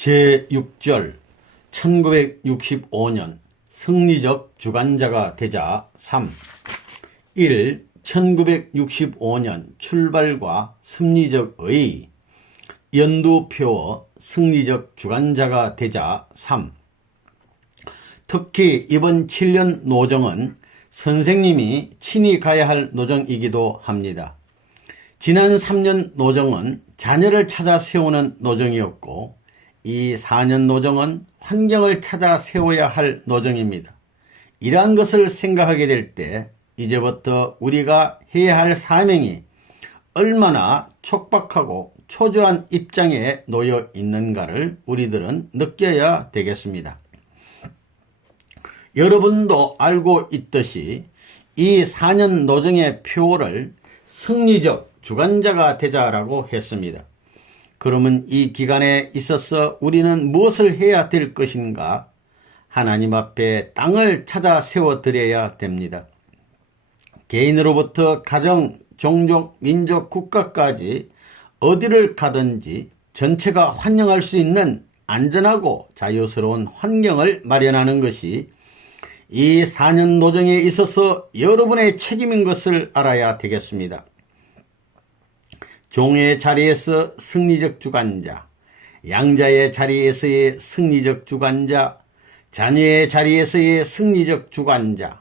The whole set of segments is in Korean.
제6절 1965년 승리적 주관자가 되자 3. 1. 1965년 출발과 습리적 의 연두표어 승리적 주관자가 되자 3. 특히 이번 7년 노정은 선생님이 친히 가야 할 노정이기도 합니다. 지난 3년 노정은 자녀를 찾아 세우는 노정이었고 이 4년 노정은 환경을 찾아 세워야 할 노정입니다. 이러한 것을 생각하게 될 때 이제부터 우리가 해야 할 사명이 얼마나 촉박하고 초조한 입장에 놓여 있는가를 우리들은 느껴야 되겠습니다. 여러분도 알고 있듯이 이 4년 노정의 표어를 승리적 주관자가 되자라고 했습니다. 그러면 이 기간에 있어서 우리는 무엇을 해야 될 것인가? 하나님 앞에 땅을 찾아 세워드려야 됩니다. 개인으로부터 가정, 종족, 민족, 국가까지 어디를 가든지 전체가 환영할 수 있는 안전하고 자유스러운 환경을 마련하는 것이 이 4년 노정에 있어서 여러분의 책임인 것을 알아야 되겠습니다. 종의 자리에서 승리적 주관자, 양자의 자리에서의 승리적 주관자, 자녀의 자리에서의 승리적 주관자,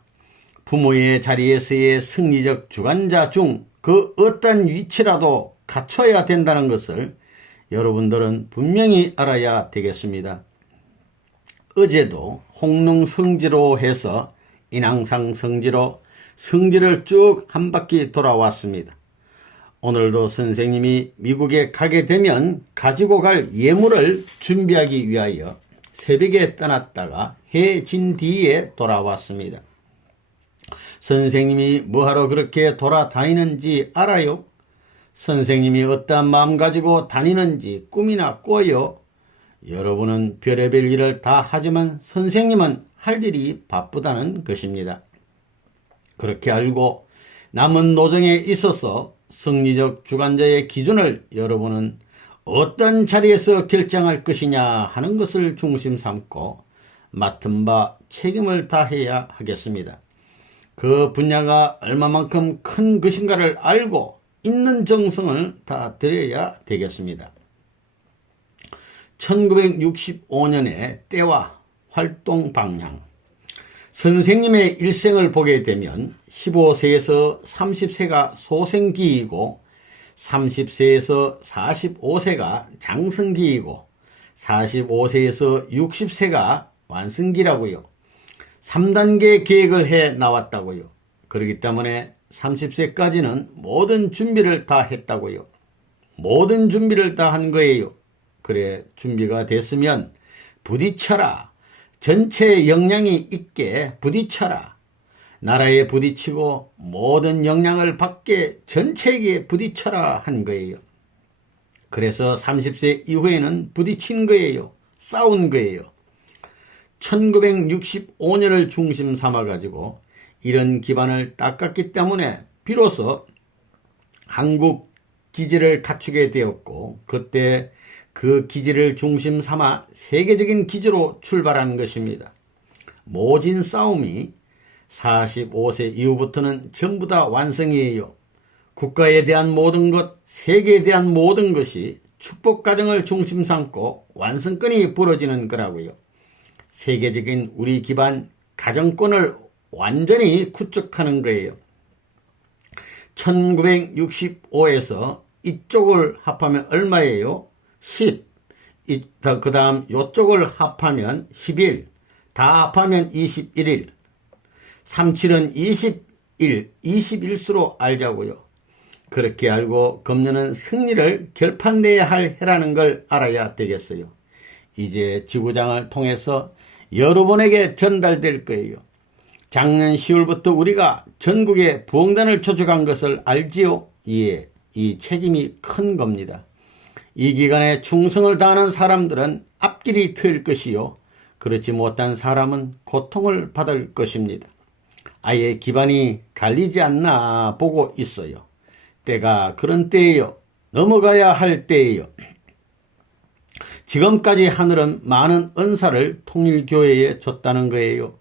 부모의 자리에서의 승리적 주관자 중 그 어떤 위치라도 갖춰야 된다는 것을 여러분들은 분명히 알아야 되겠습니다. 어제도 홍릉 성지로 해서 인왕산 성지로 성지를 쭉 한 바퀴 돌아왔습니다. 오늘도 선생님이 미국에 가게 되면 가지고 갈 예물을 준비하기 위하여 새벽에 떠났다가 해 진 뒤에 돌아왔습니다. 선생님이 뭐하러 그렇게 돌아다니는지 알아요? 선생님이 어떠한 마음 가지고 다니는지 꿈이나 꿔요? 여러분은 별의별 일을 다 하지만 선생님은 할 일이 바쁘다는 것입니다. 그렇게 알고 남은 노정에 있어서 승리적 주관자의 기준을 여러분은 어떤 자리에서 결정할 것이냐 하는 것을 중심 삼고 맡은 바 책임을 다해야 하겠습니다. 그 분야가 얼마만큼 큰 것인가를 알고 있는 정성을 다 들여야 되겠습니다. 1965년의 때와 활동 방향. 선생님의 일생을 보게 되면 15세에서 30세가 소생기이고 30세에서 45세가 장성기이고 45세에서 60세가 완성기라고요. 3단계 계획을 해 나왔다고요. 그렇기 때문에 30세까지는 모든 준비를 다 했다고요. 모든 준비를 다 한 거예요. 그래, 준비가 됐으면 부딪혀라. 전체 역량이 있게 부딪혀라. 나라에 부딪히고 모든 역량을 받게 전체에게 부딪혀라 한 거예요. 그래서 30세 이후에는 부딪힌 거예요. 싸운 거예요. 1965년을 중심 삼아가지고 이런 기반을 닦았기 때문에 비로소 한국 기지를 갖추게 되었고 그때 그 기지를 중심 삼아 세계적인 기지로 출발한 것입니다. 모진 싸움이 45세 이후부터는 전부 다 완성이에요. 국가에 대한 모든 것, 세계에 대한 모든 것이 축복가정을 중심 삼고 완성권이 벌어지는 거라고요. 세계적인 우리 기반 가정권을 완전히 구축하는 거예요. 1965에서 이쪽을 합하면 얼마예요? 10. 그 다음 이쪽을 합하면 11. 다 합하면 21일. 37은 21, 21수로 알자고요. 그렇게 알고 금년은 승리를 결판내야 할 해라는 걸 알아야 되겠어요. 이제 지구장을 통해서 여러분에게 전달될 거예요. 작년 10월부터 우리가 전국에 부흥단을 조직한 것을 알지요? 예, 이 책임이 큰 겁니다. 이 기간에 충성을 다하는 사람들은 앞길이 트일 것이요. 그렇지 못한 사람은 고통을 받을 것입니다. 아예 기반이 갈리지 않나 보고 있어요. 때가 그런 때예요. 넘어가야 할 때예요. 지금까지 하늘은 많은 은사를 통일교회에 줬다는 거예요.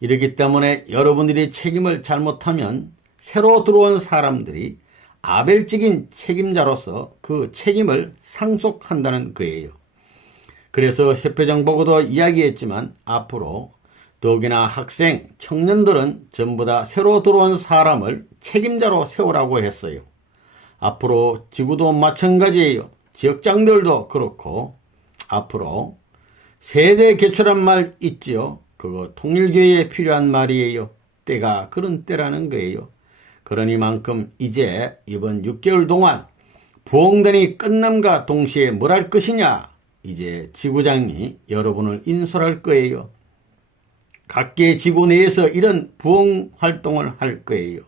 이렇기 때문에 여러분들이 책임을 잘못하면 새로 들어온 사람들이 아벨적인 책임자로서 그 책임을 상속한다는 거예요. 그래서 협회장 보고도 이야기했지만 앞으로 더욱이나 학생, 청년들은 전부 다 새로 들어온 사람을 책임자로 세우라고 했어요. 앞으로 지구도 마찬가지예요. 지역장들도 그렇고 앞으로 세대 개초란 말 있지요. 그거 통일교회에 필요한 말이에요. 때가 그런 때라는 거예요. 그러니만큼 이제 이번 6개월 동안 부흥단이 끝남과 동시에 뭘 할 것이냐? 이제 지구장이 여러분을 인솔할 거예요. 각계 지구 내에서 이런 부흥 활동을 할 거예요.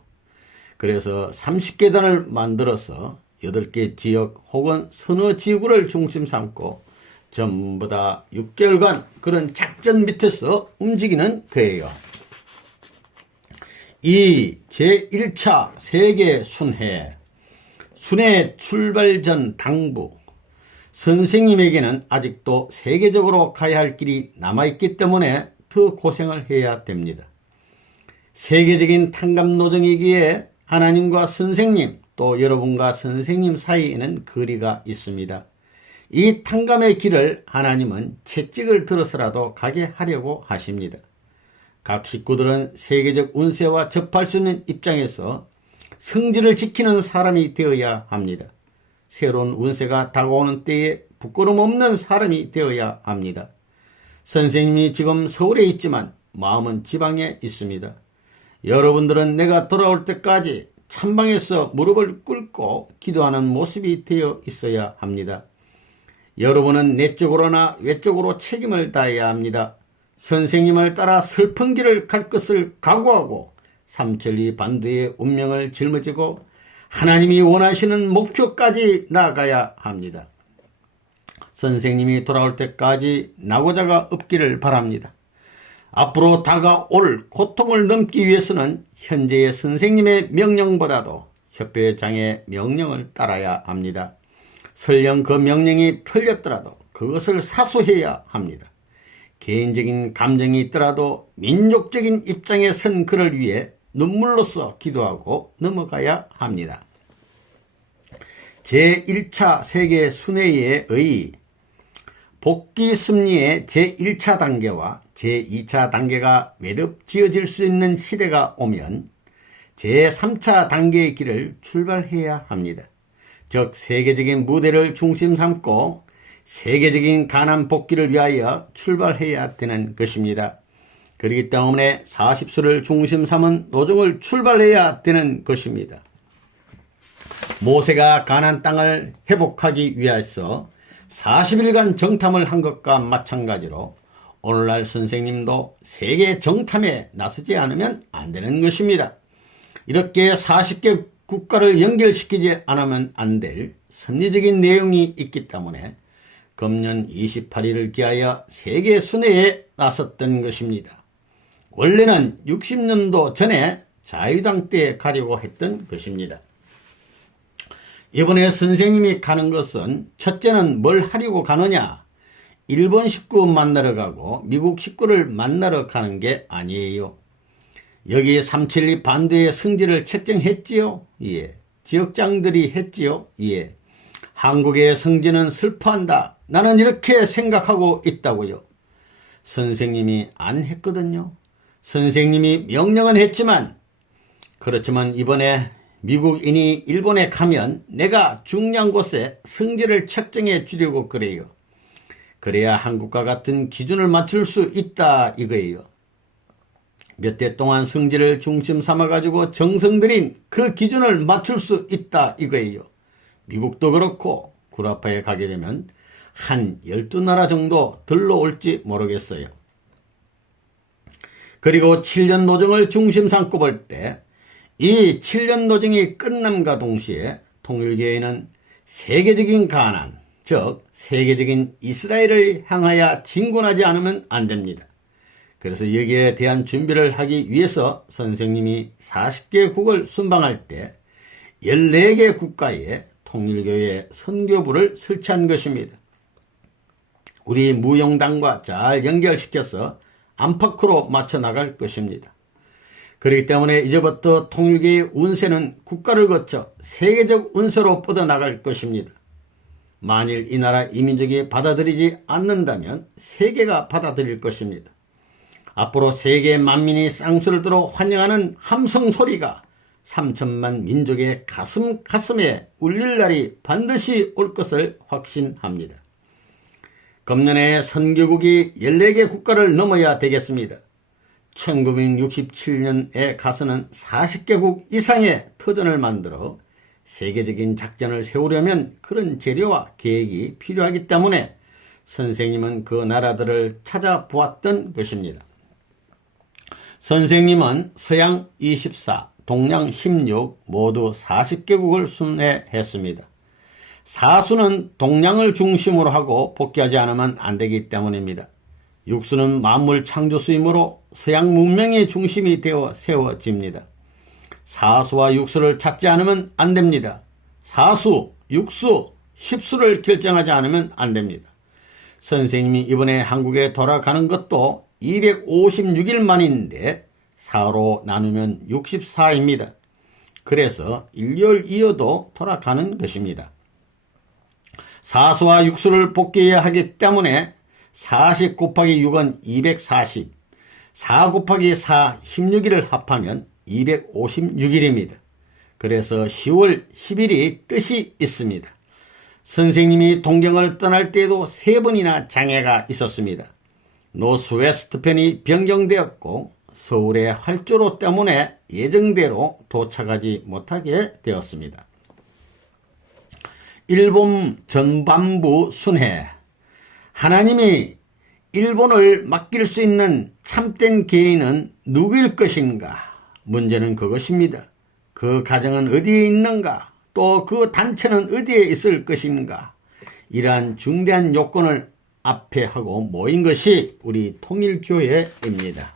그래서 30계단을 만들어서 8개 지역 혹은 서너 지구를 중심 삼고 전부 다 6개월간 그런 작전 밑에서 움직이는 거예요. 이 제1차 세계 순회 출발 전 당부 선생님에게는 아직도 세계적으로 가야 할 길이 남아있기 때문에 더 고생을 해야 됩니다. 세계적인 탕감 노정이기에 하나님과 선생님 또 여러분과 선생님 사이에는 거리가 있습니다. 이 탕감의 길을 하나님은 채찍을 들어서라도 가게 하려고 하십니다. 각 식구들은 세계적 운세와 접할 수 있는 입장에서 성질을 지키는 사람이 되어야 합니다. 새로운 운세가 다가오는 때에 부끄럼 없는 사람이 되어야 합니다. 선생님이 지금 서울에 있지만 마음은 지방에 있습니다. 여러분들은 내가 돌아올 때까지 찬방에서 무릎을 꿇고 기도하는 모습이 되어 있어야 합니다. 여러분은 내적으로나 외적으로 책임을 다해야 합니다. 선생님을 따라 슬픈 길을 갈 것을 각오하고 삼천리 반도의 운명을 짊어지고 하나님이 원하시는 목표까지 나아가야 합니다. 선생님이 돌아올 때까지 낙오자가 없기를 바랍니다. 앞으로 다가올 고통을 넘기 위해서는 현재의 선생님의 명령보다도 협회장의 명령을 따라야 합니다. 설령 그 명령이 틀렸더라도 그것을 사수해야 합니다. 개인적인 감정이 있더라도 민족적인 입장에 선 그를 위해 눈물로써 기도하고 넘어가야 합니다. 제1차 세계 순회의 복귀 승리의 제1차 단계와 제2차 단계가 외롭 지어질 수 있는 시대가 오면 제3차 단계의 길을 출발해야 합니다. 즉 세계적인 무대를 중심 삼고 세계적인 가난 복귀를 위하여 출발해야 되는 것입니다. 그렇기 때문에 40수를 중심 삼은 노정을 출발해야 되는 것입니다. 모세가 가나안 땅을 회복하기 위해서 40일간 정탐을 한 것과 마찬가지로 오늘날 선생님도 세계 정탐에 나서지 않으면 안 되는 것입니다. 이렇게 40개 국가를 연결시키지 않으면 안 될 선리적인 내용이 있기 때문에 금년 28일을 기하여 세계 순회에 나섰던 것입니다. 원래는 60년도 전에 자유당 때 가려고 했던 것입니다. 이번에 선생님이 가는 것은 첫째는 뭘 하려고 가느냐? 일본 식구 만나러 가고 미국 식구를 만나러 가는 게 아니에요. 여기 372 반도의 성질을 책정했지요? 예. 지역장들이 했지요? 예. 한국의 성질은 슬퍼한다. 나는 이렇게 생각하고 있다고요. 선생님이 안 했거든요. 선생님이 명령은 했지만 그렇지만 이번에 미국인이 일본에 가면 내가 중요한 곳에 성질을 책정해 주려고 그래요. 그래야 한국과 같은 기준을 맞출 수 있다 이거예요. 몇 대 동안 성질을 중심 삼아가지고 정성 들인 그 기준을 맞출 수 있다 이거예요. 미국도 그렇고 구라파에 가게 되면 한 12나라 정도 들러올지 모르겠어요. 그리고 7년 노정을 중심 삼고 볼 때 이 7년 노정이 끝남과 동시에 통일교회는 세계적인 가난, 즉 세계적인 이스라엘을 향하여 진군하지 않으면 안 됩니다. 그래서 여기에 대한 준비를 하기 위해서 선생님이 40개국을 순방할 때 14개 국가에 통일교회 선교부를 설치한 것입니다. 우리 무용당과 잘 연결시켜서 안팎으로 맞춰 나갈 것입니다. 그렇기 때문에 이제부터 통일교의 운세는 국가를 거쳐 세계적 운세로 뻗어나갈 것입니다. 만일 이 나라 이민족이 받아들이지 않는다면 세계가 받아들일 것입니다. 앞으로 세계 만민이 쌍수를 들어 환영하는 함성 소리가 3천만 민족의 가슴에 울릴 날이 반드시 올 것을 확신합니다. 금년에 선교국이 14개 국가를 넘어야 되겠습니다. 1967년에 가서는 40개국 이상의 터전을 만들어 세계적인 작전을 세우려면 그런 재료와 계획이 필요하기 때문에 선생님은 그 나라들을 찾아보았던 것입니다. 선생님은 서양 24, 동양 16 모두 40개국을 순회했습니다. 사수는 동양을 중심으로 하고 복귀하지 않으면 안 되기 때문입니다. 육수는 만물 창조수이므로 서양 문명의 중심이 되어 세워집니다. 사수와 육수를 찾지 않으면 안 됩니다. 사수, 육수, 십수를 결정하지 않으면 안 됩니다. 선생님이 이번에 한국에 돌아가는 것도 256일 만인데 4로 나누면 64입니다. 그래서 1년 이어도 돌아가는 것입니다. 사수와 육수를 복귀해야 하기 때문에 40 곱하기 6은 240, 4 곱하기 4, 16일을 합하면 256일입니다. 그래서 10월 10일이 뜻이 있습니다. 선생님이 동경을 떠날 때에도 3번이나 장애가 있었습니다. 노스웨스트 편이 변경되었고 서울의 활주로 때문에 예정대로 도착하지 못하게 되었습니다. 일본 전반부 순회. 하나님이 일본을 맡길 수 있는 참된 개인은 누구일 것인가? 문제는 그것입니다. 그 가정은 어디에 있는가? 또 그 단체는 어디에 있을 것인가? 이러한 중대한 요건을 앞에 하고 모인 것이 우리 통일교회입니다.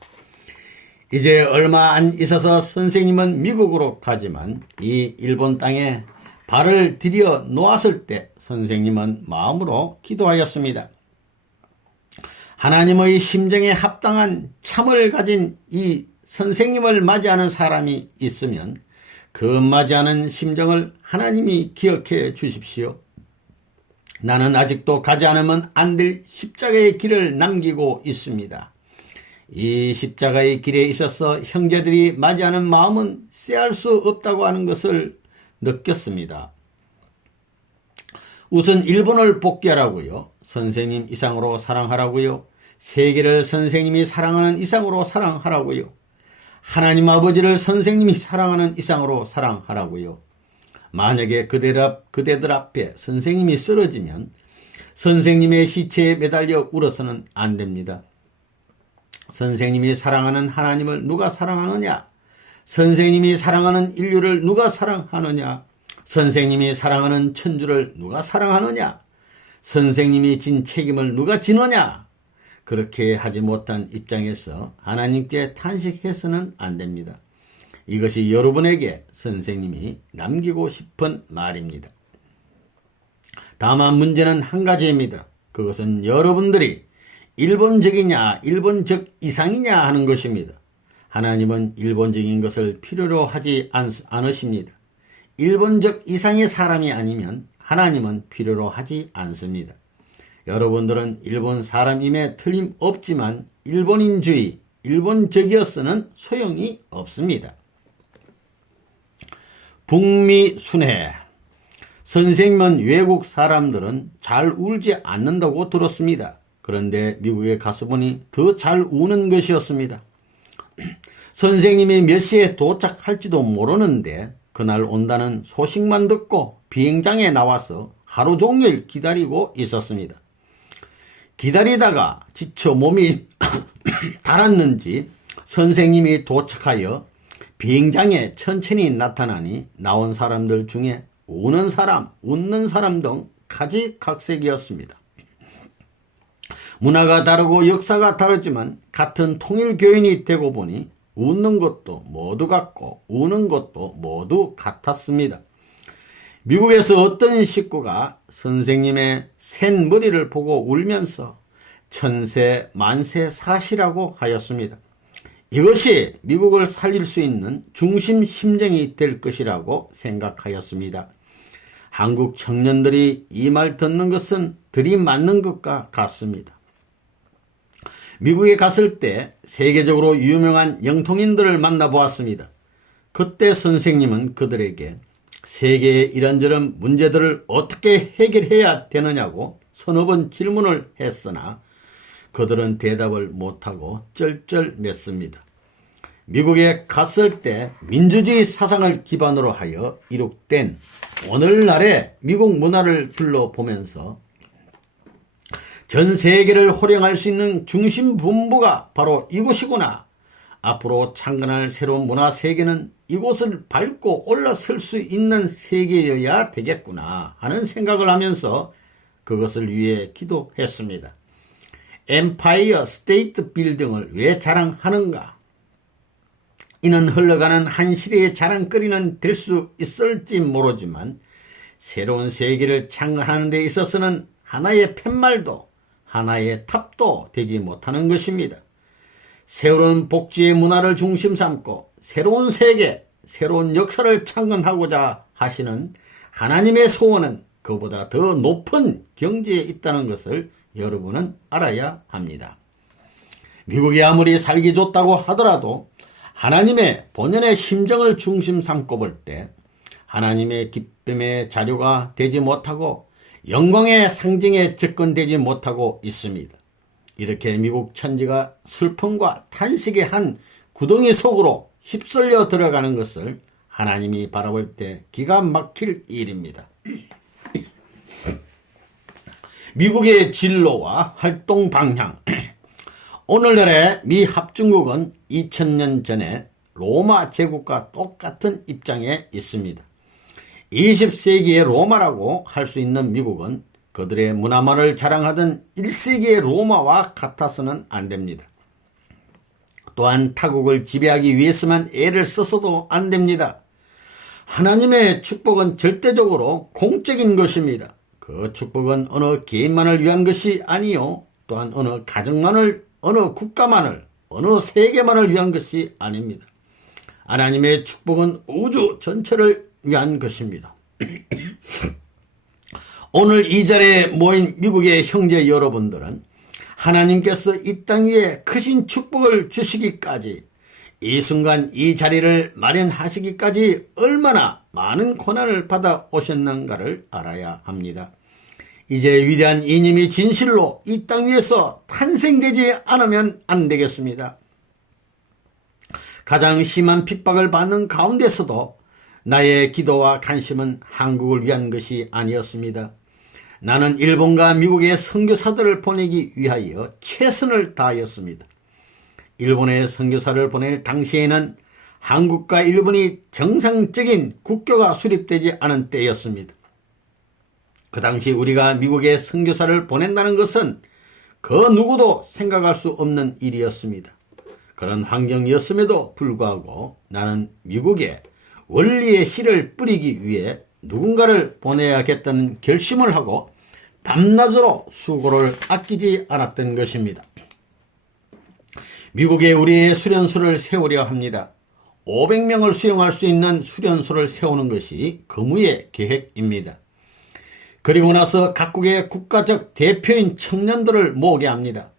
이제 얼마 안 있어서 선생님은 미국으로 가지만 이 일본 땅에 발을 들여 놓았을 때 선생님은 마음으로 기도하였습니다. 하나님의 심정에 합당한 참을 가진 이 선생님을 맞이하는 사람이 있으면 그 맞이하는 심정을 하나님이 기억해 주십시오. 나는 아직도 가지 않으면 안 될 십자가의 길을 남기고 있습니다. 이 십자가의 길에 있어서 형제들이 맞이하는 마음은 쎄할 수 없다고 하는 것을 느꼈습니다. 우선 일본을 복귀하라고요. 선생님 이상으로 사랑하라고요. 세계를 선생님이 사랑하는 이상으로 사랑하라고요. 하나님 아버지를 선생님이 사랑하는 이상으로 사랑하라고요. 만약에 그대들 앞에 선생님이 쓰러지면 선생님의 시체에 매달려 울어서는 안 됩니다. 선생님이 사랑하는 하나님을 누가 사랑하느냐? 선생님이 사랑하는 인류를 누가 사랑하느냐? 선생님이 사랑하는 천주를 누가 사랑하느냐? 선생님이 진 책임을 누가 지느냐? 그렇게 하지 못한 입장에서 하나님께 탄식해서는 안 됩니다. 이것이 여러분에게 선생님이 남기고 싶은 말입니다. 다만 문제는 한 가지입니다. 그것은 여러분들이 일본적이냐 일본적 이상이냐 하는 것입니다. 하나님은 일본적인 것을 필요로 하지 않으십니다. 일본적 이상의 사람이 아니면 하나님은 필요로 하지 않습니다. 여러분들은 일본 사람임에 틀림없지만 일본인주의, 일본적이어서는 소용이 없습니다. 북미 순회. 선생님은 외국 사람들은 잘 울지 않는다고 들었습니다. 그런데 미국에 가서 보니 더 잘 우는 것이었습니다. 선생님이 몇 시에 도착할지도 모르는데 그날 온다는 소식만 듣고 비행장에 나와서 하루 종일 기다리고 있었습니다. 기다리다가 지쳐 몸이 달았는지 선생님이 도착하여 비행장에 천천히 나타나니 나온 사람들 중에 우는 사람, 웃는 사람 등 가지각색이었습니다. 문화가 다르고 역사가 다르지만 같은 통일교인이 되고 보니 웃는 것도 모두 같고 우는 것도 모두 같았습니다. 미국에서 어떤 식구가 선생님의 센 머리를 보고 울면서 천세 만세 사시라고 하였습니다. 이것이 미국을 살릴 수 있는 중심 심정이 될 것이라고 생각하였습니다. 한국 청년들이 이 말 듣는 것은 들이맞는 것과 같습니다. 미국에 갔을 때 세계적으로 유명한 영통인들을 만나보았습니다. 그때 선생님은 그들에게 세계의 이런저런 문제들을 어떻게 해결해야 되느냐고 서너 번 질문을 했으나 그들은 대답을 못하고 쩔쩔맸습니다. 미국에 갔을 때 민주주의 사상을 기반으로 하여 이룩된 오늘날의 미국 문화를 둘러보면서 전 세계를 호령할 수 있는 중심 본부가 바로 이곳이구나. 앞으로 창건할 새로운 문화 세계는 이곳을 밟고 올라설 수 있는 세계여야 되겠구나 하는 생각을 하면서 그것을 위해 기도했습니다. 엠파이어 스테이트 빌딩을 왜 자랑하는가? 이는 흘러가는 한 시대의 자랑거리는 될 수 있을지 모르지만 새로운 세계를 창건하는 데 있어서는 하나의 팻말도 하나의 탑도 되지 못하는 것입니다. 새로운 복지의 문화를 중심 삼고 새로운 세계, 새로운 역사를 창건하고자 하시는 하나님의 소원은 그보다 더 높은 경지에 있다는 것을 여러분은 알아야 합니다. 미국이 아무리 살기 좋다고 하더라도 하나님의 본연의 심정을 중심 삼고 볼 때 하나님의 기쁨의 자료가 되지 못하고 영광의 상징에 접근되지 못하고 있습니다. 이렇게 미국 천지가 슬픔과 탄식의 한 구덩이 속으로 휩쓸려 들어가는 것을 하나님이 바라볼 때 기가 막힐 일입니다. 미국의 진로와 활동 방향. 오늘날의 미 합중국은 2000년 전에 로마 제국과 똑같은 입장에 있습니다. 20세기의 로마라고 할 수 있는 미국은 그들의 문화만을 자랑하던 1세기의 로마와 같아서는 안 됩니다. 또한 타국을 지배하기 위해서만 애를 써서도 안 됩니다. 하나님의 축복은 절대적으로 공적인 것입니다. 그 축복은 어느 개인만을 위한 것이 아니요, 또한 어느 가정만을, 어느 국가만을, 어느 세계만을 위한 것이 아닙니다. 하나님의 축복은 우주 전체를 위한 것입니다. 오늘 이 자리에 모인 미국의 형제 여러분들은 하나님께서 이 땅 위에 크신 축복을 주시기까지, 이 순간 이 자리를 마련하시기까지 얼마나 많은 고난을 받아 오셨는가를 알아야 합니다. 이제 위대한 이님이 진실로 이 땅 위에서 탄생되지 않으면 안 되겠습니다. 가장 심한 핍박을 받는 가운데서도 나의 기도와 관심은 한국을 위한 것이 아니었습니다. 나는 일본과 미국의 선교사들을 보내기 위하여 최선을 다하였습니다. 일본에 선교사를 보낼 당시에는 한국과 일본이 정상적인 국교가 수립되지 않은 때였습니다. 그 당시 우리가 미국에 선교사를 보낸다는 것은 그 누구도 생각할 수 없는 일이었습니다. 그런 환경이었음에도 불구하고 나는 미국에 원리의 씨를 뿌리기 위해 누군가를 보내야겠다는 결심을 하고 밤낮으로 수고를 아끼지 않았던 것입니다. 미국에 우리의 수련소를 세우려 합니다. 500명을 수용할 수 있는 수련소를 세우는 것이 거무의 계획입니다. 그리고 나서 각국의 국가적 대표인 청년들을 모으게 합니다.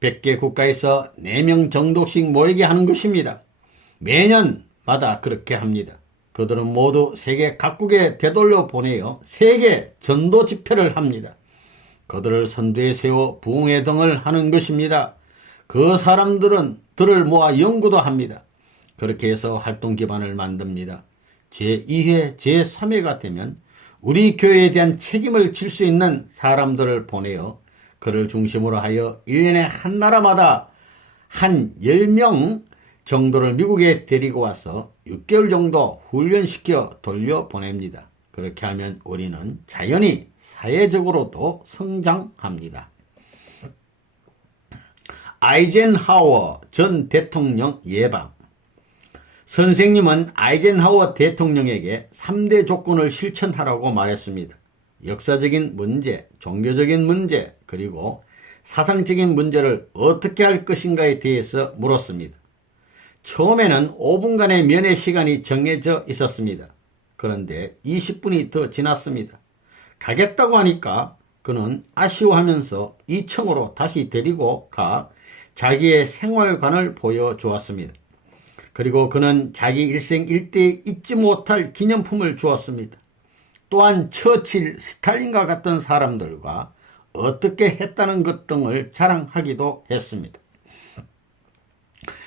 100개 국가에서 4명 정도씩 모이게 하는 것입니다. 매년마다 그렇게 합니다. 그들은 모두 세계 각국에 되돌려 보내어 세계 전도 집회를 합니다. 그들을 선두에 세워 부흥회 등을 하는 것입니다. 그 사람들은 들을 모아 연구도 합니다. 그렇게 해서 활동 기반을 만듭니다. 제2회, 제3회가 되면 우리 교회에 대한 책임을 질 수 있는 사람들을 보내어 그를 중심으로 하여 1년에 한 나라마다 한 10명 정도를 미국에 데리고 와서 6개월 정도 훈련시켜 돌려보냅니다. 그렇게 하면 우리는 자연히 사회적으로도 성장합니다. 아이젠하워 전 대통령 예방. 선생님은 아이젠하워 대통령에게 3대 조건을 실천하라고 말했습니다. 역사적인 문제, 종교적인 문제, 그리고 사상적인 문제를 어떻게 할 것인가에 대해서 물었습니다. 처음에는 5분간의 면회 시간이 정해져 있었습니다. 그런데 20분이 더 지났습니다. 가겠다고 하니까 그는 아쉬워하면서 2층으로 다시 데리고 가 자기의 생활관을 보여주었습니다. 그리고 그는 자기 일생 일대에 잊지 못할 기념품을 주었습니다. 또한 처칠, 스탈린과 같은 사람들과 어떻게 했다는 것 등을 자랑하기도 했습니다.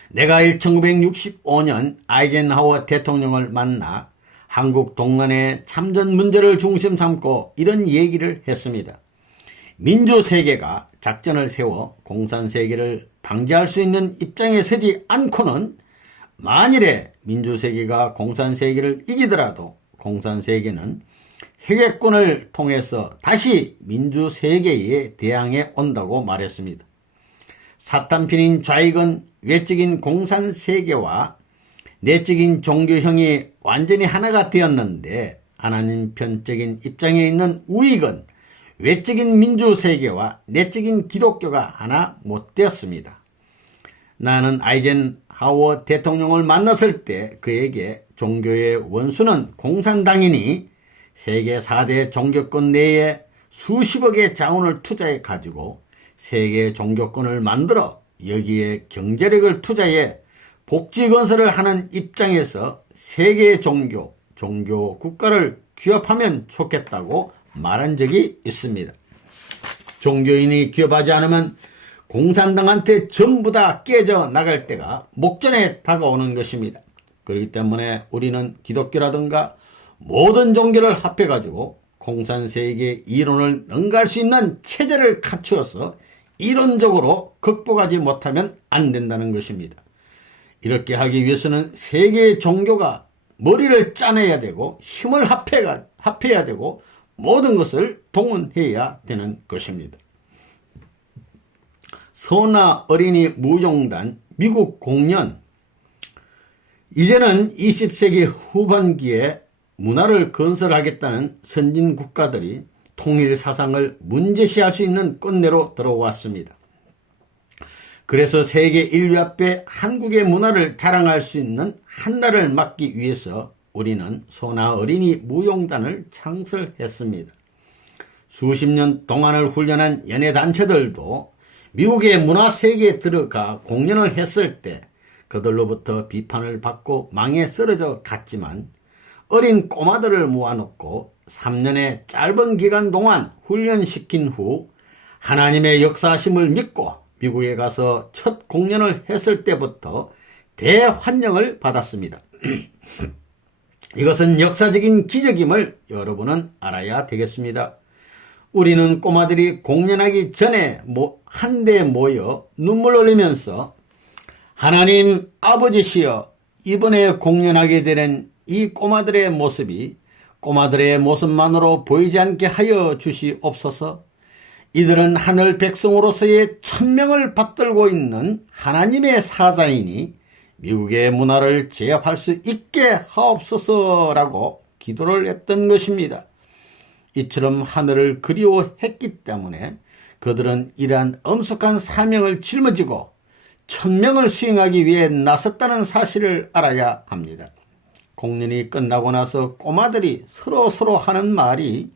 내가 1965년 아이젠하워 대통령을 만나 한국 동란의 참전 문제를 중심 삼고 이런 얘기를 했습니다. 민주세계가 작전을 세워 공산세계를 방지할 수 있는 입장에 서지 않고는 만일에 민주세계가 공산세계를 이기더라도 공산세계는 해외권을 통해서 다시 민주세계에 대항해 온다고 말했습니다. 사탄편인 좌익은 외적인 공산세계와 내적인 종교형이 완전히 하나가 되었는데 하나님 편적인 입장에 있는 우익은 외적인 민주세계와 내적인 기독교가 하나 못 되었습니다. 나는 아이젠하워 대통령을 만났을 때 그에게 종교의 원수는 공산당이니 세계 4대 종교권 내에 수십억의 자원을 투자해 가지고 세계 종교권을 만들어 여기에 경제력을 투자해 복지 건설을 하는 입장에서 세계 종교 국가를 규합하면 좋겠다고 말한 적이 있습니다. 종교인이 규합하지 않으면 공산당한테 전부 다 깨져 나갈 때가 목전에 다가오는 것입니다. 그렇기 때문에 우리는 기독교라든가 모든 종교를 합해가지고 공산세계의 이론을 능가할 수 있는 체제를 갖추어서 이론적으로 극복하지 못하면 안 된다는 것입니다. 이렇게 하기 위해서는 세계의 종교가 머리를 짜내야 되고 힘을 합해야 되고 모든 것을 동원해야 되는 것입니다. 선화 어린이 무용단 미국 공연. 이제는 20세기 후반기에 문화를 건설하겠다는 선진 국가들이 통일 사상을 문제시할 수 있는 꼰대로 들어왔습니다. 그래서 세계 인류 앞에 한국의 문화를 자랑할 수 있는 한날을 맞기 위해서 우리는 선화 어린이 무용단을 창설했습니다. 수십 년 동안을 훈련한 연예단체들도 미국의 문화세계에 들어가 공연을 했을 때 그들로부터 비판을 받고 망에 쓰러져 갔지만 어린 꼬마들을 모아놓고 3년의 짧은 기간 동안 훈련시킨 후 하나님의 역사심을 믿고 미국에 가서 첫 공연을 했을 때부터 대환영을 받았습니다. 이것은 역사적인 기적임을 여러분은 알아야 되겠습니다. 우리는 꼬마들이 공연하기 전에 한데 모여 눈물 흘리면서 하나님 아버지시여, 이번에 공연하게 되는 이 꼬마들의 모습이 꼬마들의 모습만으로 보이지 않게 하여 주시옵소서. 이들은 하늘 백성으로서의 천명을 받들고 있는 하나님의 사자이니 미국의 문화를 제압할 수 있게 하옵소서라고 기도를 했던 것입니다. 이처럼 하늘을 그리워했기 때문에 그들은 이러한 엄숙한 사명을 짊어지고 천명을 수행하기 위해 나섰다는 사실을 알아야 합니다. 공연이 끝나고 나서 꼬마들이 서로 하는 말이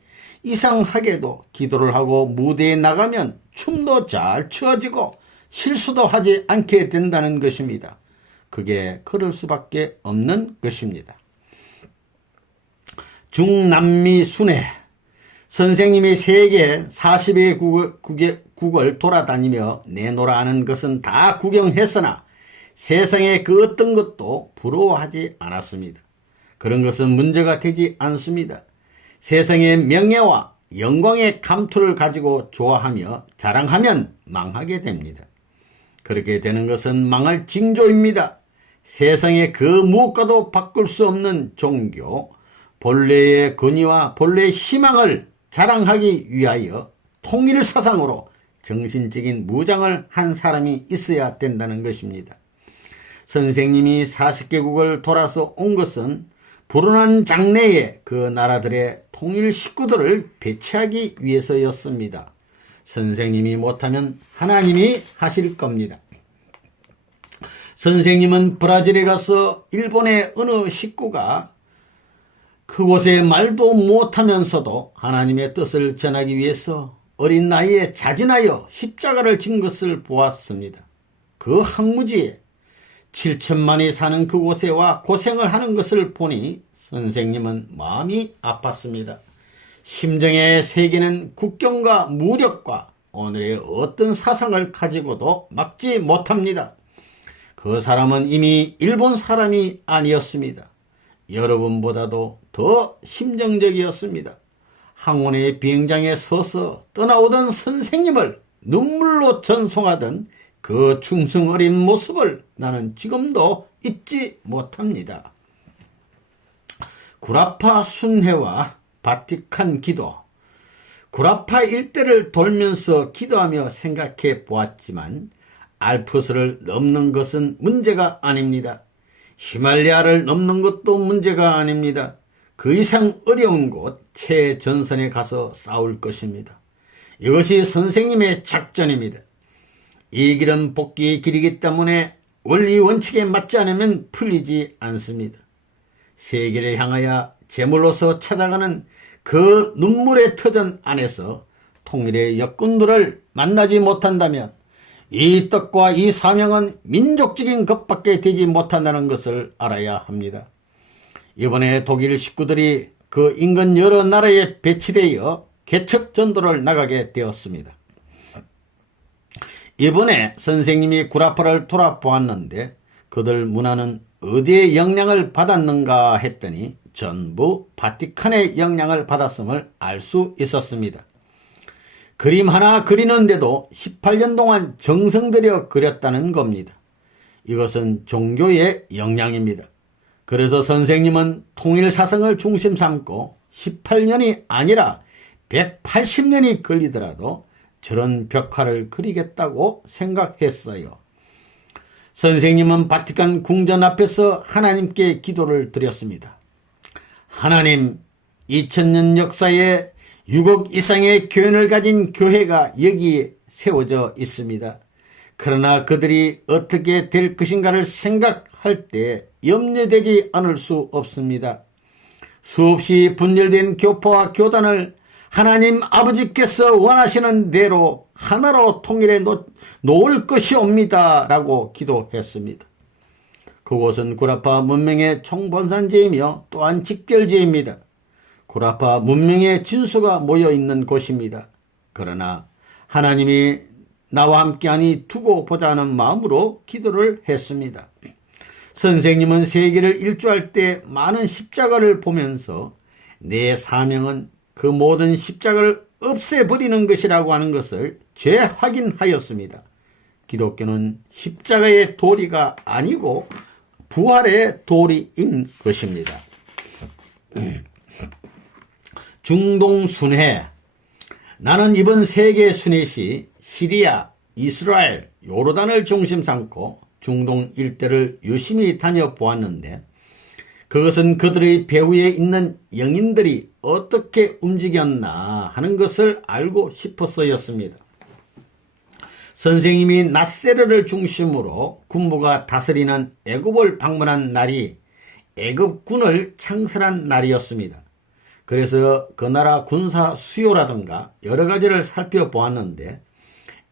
이상하게도 기도를 하고 무대에 나가면 춤도 잘 추어지고 실수도 하지 않게 된다는 것입니다. 그게 그럴 수밖에 없는 것입니다. 중남미 순회. 선생님이 세계 40의 국을 돌아다니며 내노라 하는 것은 다 구경했으나 세상의 그 어떤 것도 부러워하지 않았습니다. 그런 것은 문제가 되지 않습니다. 세상의 명예와 영광의 감투를 가지고 좋아하며 자랑하면 망하게 됩니다. 그렇게 되는 것은 망할 징조입니다. 세상의 그 무엇과도 바꿀 수 없는 종교, 본래의 권위와 본래의 희망을 자랑하기 위하여 통일 사상으로 정신적인 무장을 한 사람이 있어야 된다는 것입니다. 선생님이 40개국을 돌아서 온 것은 불운한 장래에 그 나라들의 통일 식구들을 배치하기 위해서였습니다. 선생님이 못하면 하나님이 하실 겁니다. 선생님은 브라질에 가서 일본의 어느 식구가 그곳에 말도 못하면서도 하나님의 뜻을 전하기 위해서 어린 나이에 자진하여 십자가를 진 것을 보았습니다. 그 항무지에 7천만이 사는 그곳에 와 고생을 하는 것을 보니 선생님은 마음이 아팠습니다. 심정의 세계는 국경과 무력과 오늘의 어떤 사상을 가지고도 막지 못합니다. 그 사람은 이미 일본 사람이 아니었습니다. 여러분보다도 더 심정적이었습니다. 항원의 비행장에 서서 떠나오던 선생님을 눈물로 전송하던 그 충성 어린 모습을 나는 지금도 잊지 못합니다. 구라파 순회와 바티칸 기도. 구라파 일대를 돌면서 기도하며 생각해 보았지만 알프스를 넘는 것은 문제가 아닙니다. 히말라야를 넘는 것도 문제가 아닙니다. 그 이상 어려운 곳 최전선에 가서 싸울 것입니다. 이것이 선생님의 작전입니다. 이 길은 복귀의 길이기 때문에 원리 원칙에 맞지 않으면 풀리지 않습니다. 세계를 향하여 제물로서 찾아가는 그 눈물의 터전 안에서 통일의 역군들을 만나지 못한다면 이 뜻과 이 사명은 민족적인 것밖에 되지 못한다는 것을 알아야 합니다. 이번에 독일 식구들이 그 인근 여러 나라에 배치되어 개척 전도를 나가게 되었습니다. 이번에 선생님이 구라파를 돌아보았는데 그들 문화는 어디에 영향을 받았는가 했더니 전부 바티칸의 영향을 받았음을 알 수 있었습니다. 그림 하나 그리는데도 18년 동안 정성 들여 그렸다는 겁니다. 이것은 종교의 영향입니다. 그래서 선생님은 통일사상을 중심 삼고 18년이 아니라 180년이 걸리더라도 저런 벽화를 그리겠다고 생각했어요. 선생님은 바티칸 궁전 앞에서 하나님께 기도를 드렸습니다. 하나님, 2000년 역사에 6억 이상의 교인을 가진 교회가 여기에 세워져 있습니다. 그러나 그들이 어떻게 될 것인가를 생각할 때 염려되지 않을 수 없습니다. 수없이 분열된 교파와 교단을 하나님 아버지께서 원하시는 대로 하나로 통일해 놓을 것이옵니다. 라고 기도했습니다. 그곳은 구라파 문명의 총본산지이며 또한 직결지입니다. 구라파 문명의 진수가 모여있는 곳입니다. 그러나 하나님이 나와 함께하니 두고 보자는 마음으로 기도를 했습니다. 선생님은 세계를 일주할 때 많은 십자가를 보면서 내 사명은 그 모든 십자가를 없애버리는 것이라고 하는 것을 재확인하였습니다. 기독교는 십자가의 도리가 아니고 부활의 도리인 것입니다. 중동 순회. 나는 이번 세계 순회 시 시리아, 이스라엘, 요르단을 중심 삼고 중동 일대를 유심히 다녀보았는데 그것은 그들의 배후에 있는 영인들이 어떻게 움직였나 하는 것을 알고 싶어서였습니다. 선생님이 낫세르를 중심으로 군부가 다스리는 애굽을 방문한 날이 애굽군을 창설한 날이었습니다. 그래서 그 나라 군사 수요라든가 여러 가지를 살펴보았는데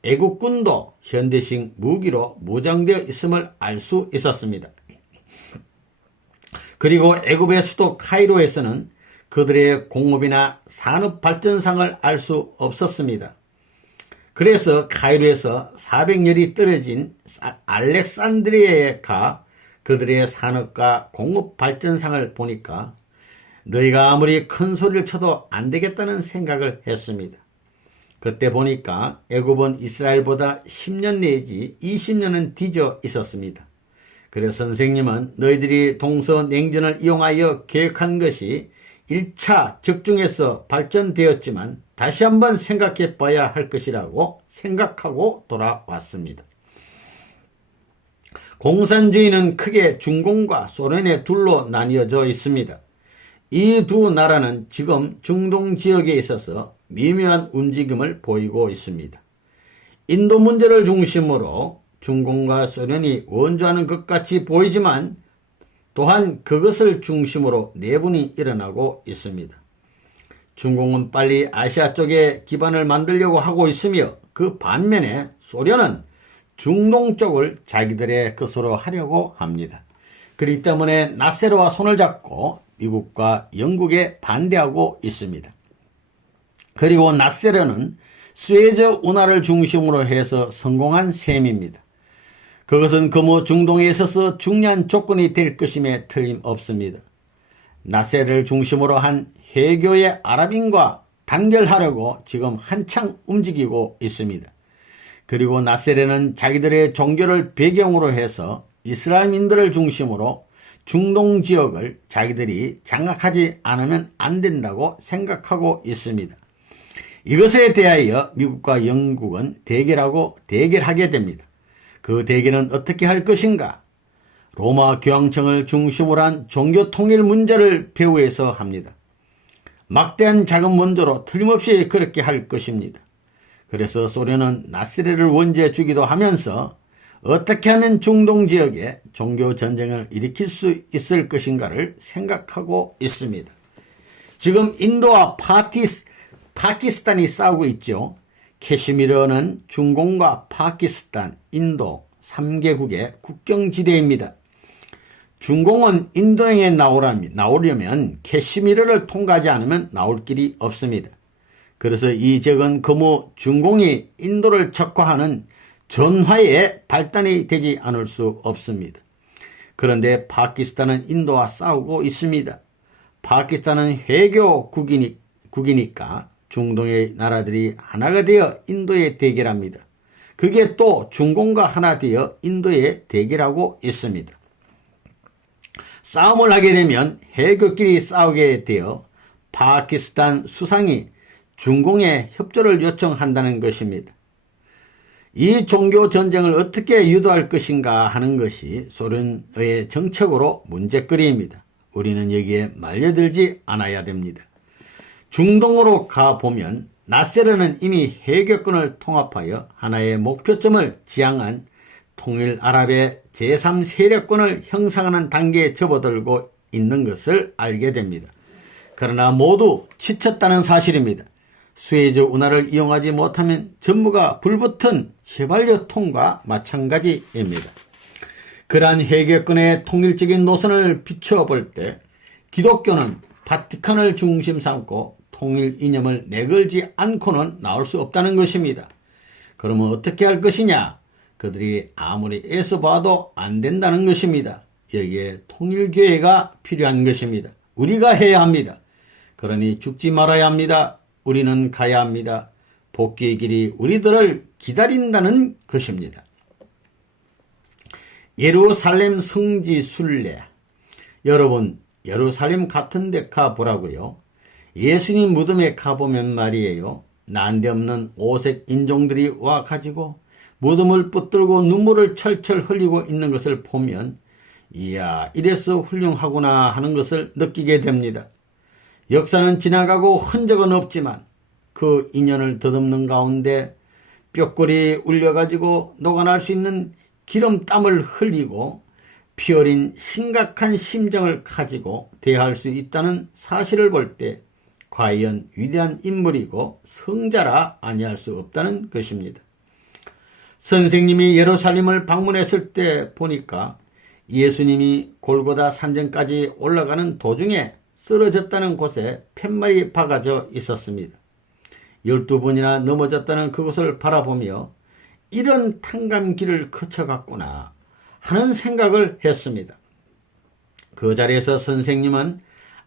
애국군도 현대식 무기로 무장되어 있음을 알 수 있었습니다. 그리고 애굽의 수도 카이로에서는 그들의 공업이나 산업발전상을 알 수 없었습니다. 그래서 카이로에서 400열이 떨어진 알렉산드리아에 가 그들의 산업과 공업발전상을 보니까 너희가 아무리 큰 소리를 쳐도 안 되겠다는 생각을 했습니다. 그때 보니까 애굽은 이스라엘보다 10년 내지 20년은 뒤져 있었습니다. 그래서 선생님은 너희들이 동서냉전을 이용하여 계획한 것이 1차 적중에서 발전되었지만 다시 한번 생각해 봐야 할 것이라고 생각하고 돌아왔습니다. 공산주의는 크게 중공과 소련에 둘로 나뉘어져 있습니다. 이 두 나라는 지금 중동 지역에 있어서 미묘한 움직임을 보이고 있습니다. 인도 문제를 중심으로 중공과 소련이 원조하는 것 같이 보이지만 또한 그것을 중심으로 내분이 일어나고 있습니다. 중공은 빨리 아시아 쪽에 기반을 만들려고 하고 있으며 그 반면에 소련은 중동 쪽을 자기들의 것으로 하려고 합니다. 그렇기 때문에 나세르와 손을 잡고 미국과 영국에 반대하고 있습니다. 그리고 나세르는 수에즈 운하를 중심으로 해서 성공한 셈입니다. 그것은 그모 중동에 있어서 중요한 조건이 될 것임에 틀림없습니다. 나세르를 중심으로 한 해교의 아랍인과 단결하려고 지금 한창 움직이고 있습니다. 그리고 나세르는 자기들의 종교를 배경으로 해서 이스라엘민들을 중심으로 중동 지역을 자기들이 장악하지 않으면 안 된다고 생각하고 있습니다. 이것에 대하여 미국과 영국은 대결하게 됩니다. 그 대결은 어떻게 할 것인가? 로마 교황청을 중심으로 한 종교 통일 문제를 배후에서 합니다. 막대한 자금 원조로 틀림없이 그렇게 할 것입니다. 그래서 소련은 나세르를 원조해 주기도 하면서 어떻게 하면 중동 지역에 종교 전쟁을 일으킬 수 있을 것인가를 생각하고 있습니다. 지금 인도와 파키스탄이 싸우고 있죠. 캐시미르는 중공과 파키스탄, 인도 3개국의 국경지대입니다. 중공은 인도행에 나오려면 캐시미르를 통과하지 않으면 나올 길이 없습니다. 그래서 이 지역은 그무 중공이 인도를 척화하는 전화의 발단이 되지 않을 수 없습니다. 그런데 파키스탄은 인도와 싸우고 있습니다. 파키스탄은 회교 국이니까 중동의 나라들이 하나가 되어 인도에 대결합니다. 그게 또 중공과 하나 되어 인도에 대결하고 있습니다. 싸움을 하게 되면 해교끼리 싸우게 되어 파키스탄 수상이 중공에 협조를 요청한다는 것입니다. 이 종교 전쟁을 어떻게 유도할 것인가 하는 것이 소련의 정책으로 문제거리입니다. 우리는 여기에 말려들지 않아야 됩니다. 중동으로 가보면 나세르는 이미 해교권을 통합하여 하나의 목표점을 지향한 통일아랍의 제3세력권을 형성하는 단계에 접어들고 있는 것을 알게 됩니다. 그러나 모두 지쳤다는 사실입니다. 수에즈 운하를 이용하지 못하면 전부가 불붙은 휘발유통과 마찬가지입니다. 그러한 해교권의 통일적인 노선을 비춰볼 때 기독교는 바티칸을 중심 삼고 통일 이념을 내걸지 않고는 나올 수 없다는 것입니다. 그러면 어떻게 할 것이냐? 그들이 아무리 애써봐도 안 된다는 것입니다. 여기에 통일교회가 필요한 것입니다. 우리가 해야 합니다. 그러니 죽지 말아야 합니다. 우리는 가야 합니다. 복귀의 길이 우리들을 기다린다는 것입니다. 예루살렘 성지 순례. 여러분 예루살렘 같은 데 가보라고요. 예수님 무덤에 가보면 말이에요. 난데없는 오색 인종들이 와가지고 무덤을 붙들고 눈물을 철철 흘리고 있는 것을 보면 이야 이래서 훌륭하구나 하는 것을 느끼게 됩니다. 역사는 지나가고 흔적은 없지만 그 인연을 더듬는 가운데 뼈골이 울려가지고 녹아날 수 있는 기름땀을 흘리고 피어린 심각한 심정을 가지고 대할 수 있다는 사실을 볼 때 과연 위대한 인물이고 성자라 아니할 수 없다는 것입니다. 선생님이 예루살렘을 방문했을 때 보니까 예수님이 골고다 산전까지 올라가는 도중에 쓰러졌다는 곳에 팻말이 박아져 있었습니다. 12번이나 넘어졌다는 그것을 바라보며 이런 탕감길을 거쳐갔구나 하는 생각을 했습니다. 그 자리에서 선생님은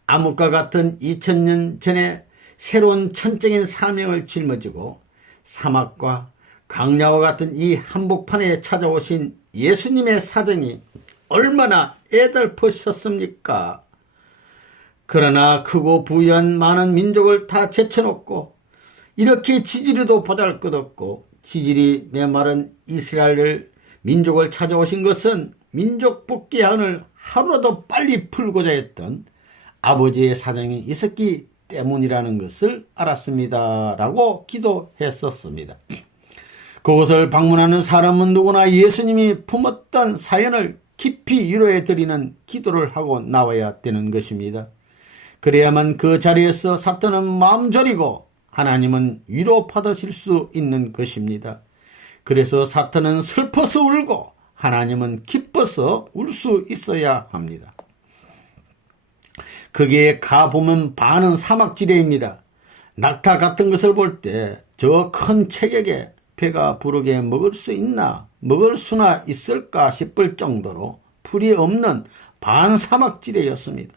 암흑과 같은 2000년 전에 새로운 천적인 사명을 짊어지고 사막과 강야와 같은 이 한복판에 찾아오신 예수님의 사정이 얼마나 애달프셨습니까? 그러나 크고 부유한 많은 민족을 다 제쳐놓고 이렇게 지지리도 보잘것없고 지질이 메마른 이스라엘 민족을 찾아오신 것은 민족 복귀안을 하루라도 빨리 풀고자 했던 아버지의 사정이 있었기 때문이라는 것을 알았습니다. 라고 기도했었습니다. 그곳을 방문하는 사람은 누구나 예수님이 품었던 사연을 깊이 위로해 드리는 기도를 하고 나와야 되는 것입니다. 그래야만 그 자리에서 사탄은 마음 졸이고 하나님은 위로 받으실 수 있는 것입니다. 그래서 사탄은 슬퍼서 울고 하나님은 기뻐서 울 수 있어야 합니다. 거기에 가보면 반은 사막지대입니다. 낙타 같은 것을 볼 때 저 큰 체격에 배가 부르게 먹을 수 있나, 먹을 수나 있을까 싶을 정도로 풀이 없는 반사막지대였습니다.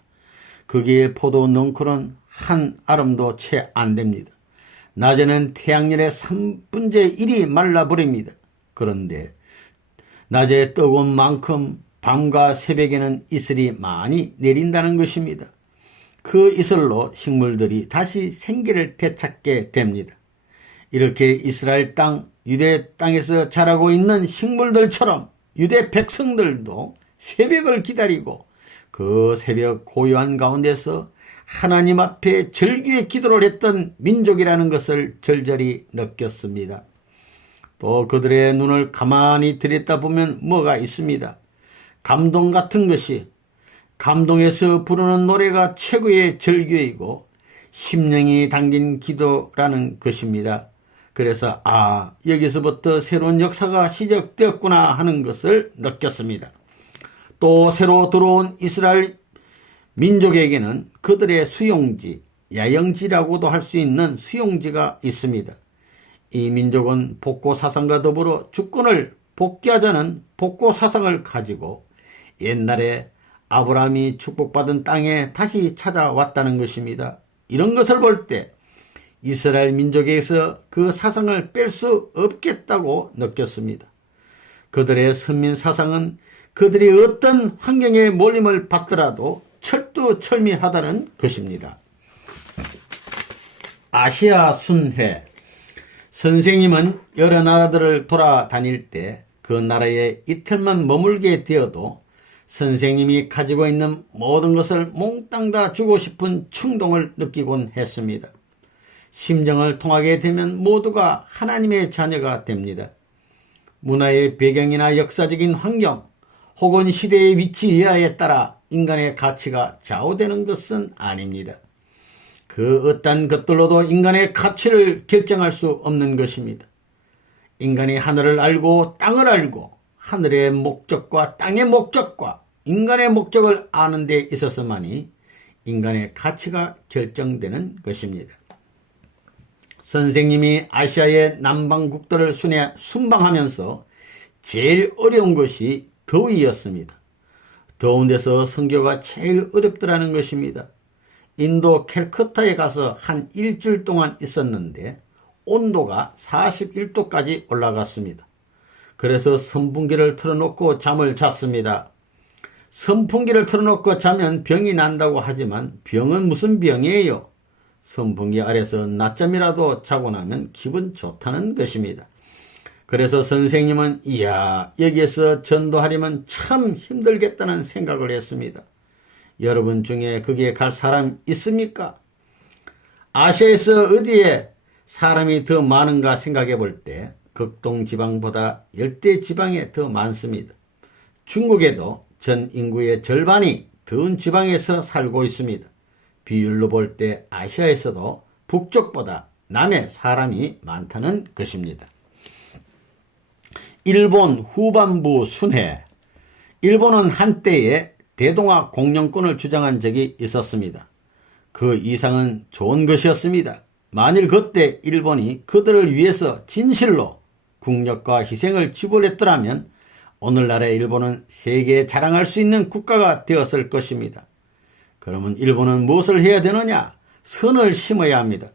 거기에 포도 넝쿨은 한 아름도 채 안 됩니다. 낮에는 태양열의 3분의 1이 말라버립니다. 그런데 낮에 뜨거운 만큼 밤과 새벽에는 이슬이 많이 내린다는 것입니다. 그 이슬로 식물들이 다시 생기를 되찾게 됩니다. 이렇게 이스라엘 땅, 유대 땅에서 자라고 있는 식물들처럼 유대 백성들도 새벽을 기다리고 그 새벽 고요한 가운데서 하나님 앞에 절규의 기도를 했던 민족이라는 것을 절절히 느꼈습니다. 또 그들의 눈을 가만히 들여다보면 뭐가 있습니다. 감동 같은 것이, 감동에서 부르는 노래가 최고의 절규이고 심령이 담긴 기도라는 것입니다. 그래서 여기서부터 새로운 역사가 시작되었구나 하는 것을 느꼈습니다. 또 새로 들어온 이스라엘 민족에게는 그들의 수용지, 야영지라고도 할 수 있는 수용지가 있습니다. 이 민족은 복고 사상과 더불어 주권을 복귀하자는 복고 사상을 가지고 옛날에 아브라함이 축복받은 땅에 다시 찾아왔다는 것입니다. 이런 것을 볼 때 이스라엘 민족에서 그 사상을 뺄 수 없겠다고 느꼈습니다. 그들의 선민 사상은 그들이 어떤 환경에 몰림을 받더라도 철두철미하다는 것입니다. 아시아 순회. 선생님은 여러 나라들을 돌아다닐 때 그 나라에 이틀만 머물게 되어도 선생님이 가지고 있는 모든 것을 몽땅 다 주고 싶은 충동을 느끼곤 했습니다. 심정을 통하게 되면 모두가 하나님의 자녀가 됩니다. 문화의 배경이나 역사적인 환경 혹은 시대의 위치 이하에 따라 인간의 가치가 좌우되는 것은 아닙니다. 그 어떤 것들로도 인간의 가치를 결정할 수 없는 것입니다. 인간이 하늘을 알고 땅을 알고 하늘의 목적과 땅의 목적과 인간의 목적을 아는 데 있어서만이 인간의 가치가 결정되는 것입니다. 선생님이 아시아의 남방국들을 순방하면서 제일 어려운 것이 더위였습니다. 더운 데서 선교가 제일 어렵더라는 것입니다. 인도 캘커타에 가서 한 일주일 동안 있었는데 온도가 41도까지 올라갔습니다. 그래서 선풍기를 틀어놓고 잠을 잤습니다. 선풍기를 틀어놓고 자면 병이 난다고 하지만 병은 무슨 병이에요? 선풍기 아래서 낮잠이라도 자고 나면 기분 좋다는 것입니다. 그래서 선생님은 여기에서 전도하려면 참 힘들겠다는 생각을 했습니다. 여러분 중에 거기에 갈 사람 있습니까? 아시아에서 어디에 사람이 더 많은가 생각해 볼 때 극동 지방보다 열대 지방에 더 많습니다. 중국에도 전 인구의 절반이 더운 지방에서 살고 있습니다. 비율로 볼 때 아시아에서도 북쪽보다 남에 사람이 많다는 것입니다. 일본 후반부 순회. 일본은 한때에 대동아 공영권을 주장한 적이 있었습니다. 그 이상은 좋은 것이었습니다. 만일 그때 일본이 그들을 위해서 진실로 국력과 희생을 지불했더라면 오늘날의 일본은 세계에 자랑할 수 있는 국가가 되었을 것입니다. 그러면 일본은 무엇을 해야 되느냐? 선을 심어야 합니다.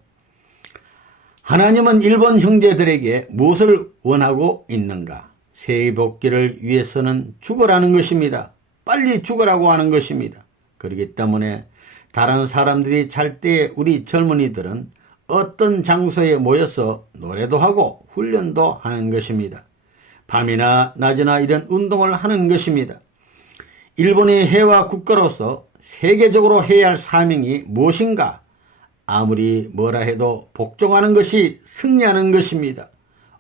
하나님은 일본 형제들에게 무엇을 원하고 있는가? 세의 복귀를 위해서는 죽으라는 것입니다. 빨리 죽으라고 하는 것입니다. 그렇기 때문에 다른 사람들이 잘 때에 우리 젊은이들은 어떤 장소에 모여서 노래도 하고 훈련도 하는 것입니다. 밤이나 낮이나 이런 운동을 하는 것입니다. 일본이 해와 국가로서 세계적으로 해야 할 사명이 무엇인가? 아무리 뭐라 해도 복종하는 것이 승리하는 것입니다.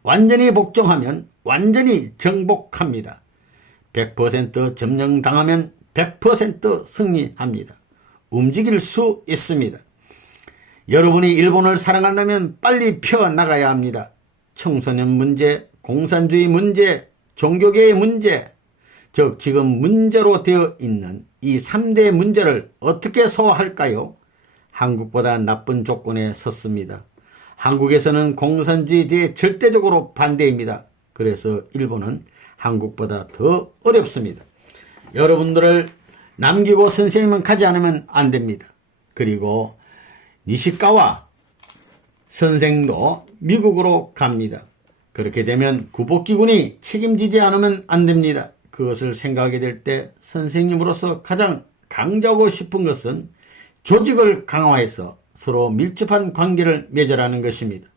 완전히 복종하면 완전히 정복합니다. 100% 점령당하면 100% 승리합니다. 움직일 수 있습니다. 여러분이 일본을 사랑한다면 빨리 펴나가야 합니다. 청소년 문제, 공산주의 문제, 종교계의 문제, 즉 지금 문제로 되어 있는 이 3대 문제를 어떻게 소화할까요? 한국보다 나쁜 조건에 섰습니다. 한국에서는 공산주의에 대해 절대적으로 반대입니다. 그래서 일본은 한국보다 더 어렵습니다. 여러분들을 남기고 선생님은 가지 않으면 안 됩니다. 그리고 니시카와 선생도 미국으로 갑니다. 그렇게 되면 구복기군이 책임지지 않으면 안 됩니다. 그것을 생각하게 될 때 선생님으로서 가장 강조하고 싶은 것은 조직을 강화해서 서로 밀접한 관계를 맺으라는 것입니다.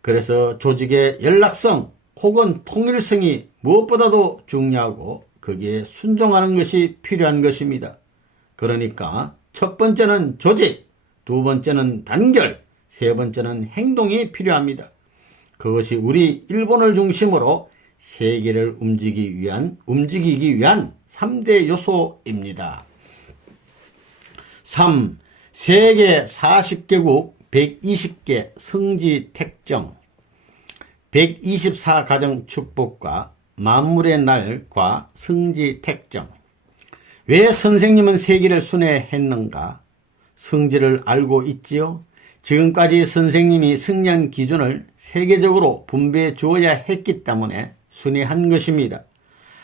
그래서 조직의 연락성 혹은 통일성이 무엇보다도 중요하고 거기에 순종하는 것이 필요한 것입니다. 그러니까 첫 번째는 조직, 두 번째는 단결, 세 번째는 행동이 필요합니다. 그것이 우리 일본을 중심으로 세계를 움직이기 위한 3대 요소입니다. 3. 세계 40개국 120개 성지 택정 124가정 축복과 만물의 날과 성지 택정. 왜 선생님은 세계를 순회했는가? 성지를 알고 있지요? 지금까지 선생님이 승리한 기준을 세계적으로 분배해 주어야 했기 때문에 순회한 것입니다.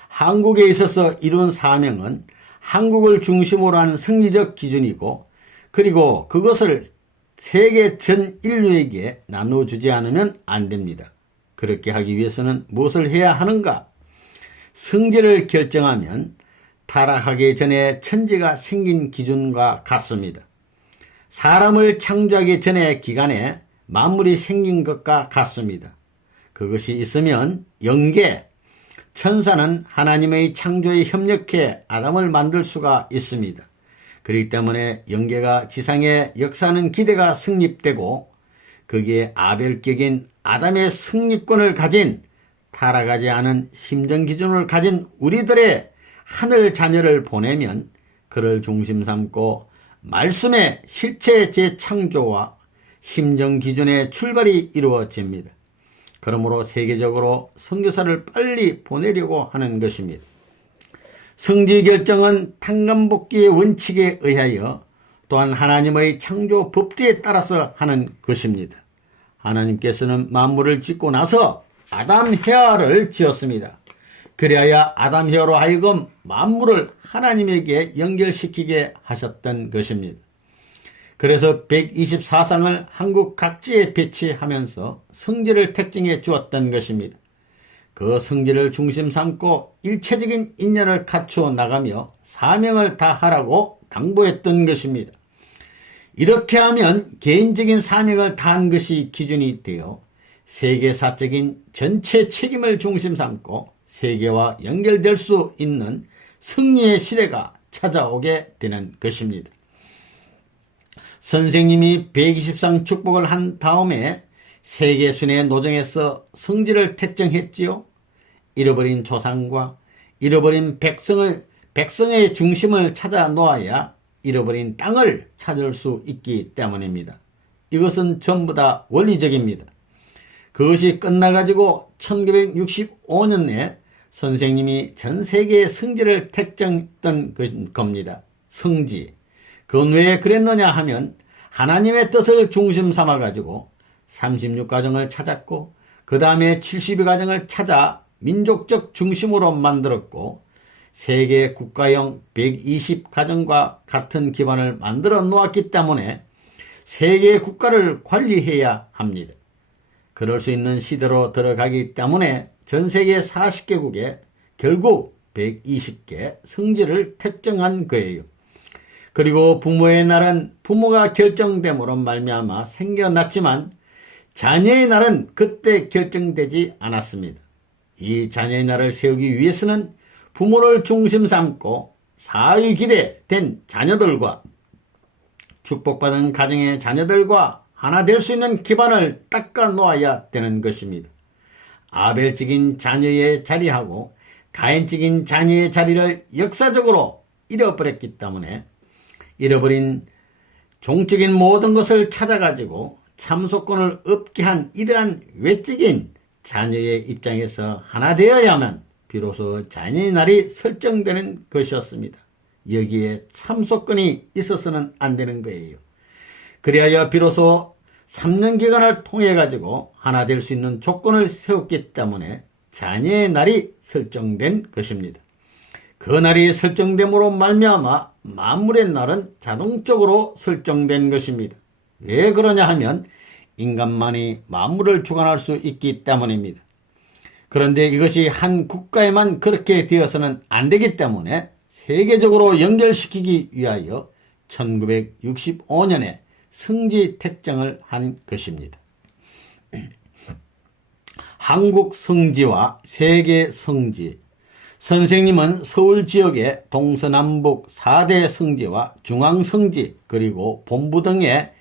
한국에 있어서 이룬 사명은 한국을 중심으로 하는 승리적 기준이고, 그리고 그것을 세계 전 인류에게 나눠주지 않으면 안 됩니다. 그렇게 하기 위해서는 무엇을 해야 하는가? 성질을 결정하면 타락하기 전에 천지가 생긴 기준과 같습니다. 사람을 창조하기 전의 기간에 만물이 생긴 것과 같습니다. 그것이 있으면 영계, 천사는 하나님의 창조에 협력해 아담을 만들 수가 있습니다. 그렇기 때문에 영계가 지상에 역사하는 기대가 성립되고 거기에 아벨격인 아담의 승리권을 가진 타락하지 않은 심정기준을 가진 우리들의 하늘 자녀를 보내면 그를 중심 삼고 말씀의 실체 재창조와 심정기준의 출발이 이루어집니다. 그러므로 세계적으로 선교사를 빨리 보내려고 하는 것입니다. 성지 결정은 탕감복귀의 원칙에 의하여 또한 하나님의 창조 법도에 따라서 하는 것입니다. 하나님께서는 만물을 짓고 나서 아담 헤아를 지었습니다. 그리하여 아담 헤아로 하여금 만물을 하나님에게 연결시키게 하셨던 것입니다. 그래서 124상을 한국 각지에 배치하면서 성지를 택정해 주었던 것입니다. 그 성지를 중심 삼고 일체적인 인연을 갖추어 나가며 사명을 다하라고 당부했던 것입니다. 이렇게 하면 개인적인 사명을 다한 것이 기준이 되어 세계사적인 전체 책임을 중심 삼고 세계와 연결될 수 있는 승리의 시대가 찾아오게 되는 것입니다. 선생님이 120상 축복을 한 다음에 세계순회 노정에서 성지를 택정했지요. 잃어버린 조상과 잃어버린 백성의 중심을 찾아 놓아야 잃어버린 땅을 찾을 수 있기 때문입니다. 이것은 전부 다 원리적입니다. 그것이 끝나가지고 1965년에 선생님이 전 세계의 성지를 택정했던 겁니다. 성지. 그건 왜 그랬느냐 하면 하나님의 뜻을 중심 삼아가지고 36가정을 찾았고 그 다음에 72가정을 찾아 민족적 중심으로 만들었고 세계 국가형 120가정과 같은 기반을 만들어 놓았기 때문에 세계 국가를 관리해야 합니다. 그럴 수 있는 시대로 들어가기 때문에 전 세계 40개국에 결국 120개 성지를 택정한 거예요. 그리고 부모의 날은 부모가 결정됨으로 말미암아 생겨났지만 자녀의 날은 그때 결정되지 않았습니다. 이 자녀의 날을 세우기 위해서는 부모를 중심 삼고 사위기대 자녀들과 축복받은 가정의 자녀들과 하나 될 수 있는 기반을 닦아 놓아야 되는 것입니다. 아벨적인 자녀의 자리하고 가인적인 자녀의 자리를 역사적으로 잃어버렸기 때문에 잃어버린 종적인 모든 것을 찾아가지고 참소권을 얻게 한 이러한 외적인 자녀의 입장에서 하나 되어야만 비로소 자녀의 날이 설정되는 것이었습니다. 여기에 참소권이 있어서는 안 되는 거예요. 그리하여 비로소 3년 기간을 통해 가지고 하나 될 수 있는 조건을 세웠기 때문에 자녀의 날이 설정된 것입니다. 그 날이 설정됨으로 말미암아 만물의 날은 자동적으로 설정된 것입니다. 왜 그러냐 하면 인간만이 만물을 주관할 수 있기 때문입니다. 그런데 이것이 한 국가에만 그렇게 되어서는 안 되기 때문에 세계적으로 연결시키기 위하여 1965년에 성지 택정을 한 것입니다. 한국 성지와 세계 성지. 선생님은 서울 지역의 동서남북 4대 성지와 중앙성지 그리고 본부 등의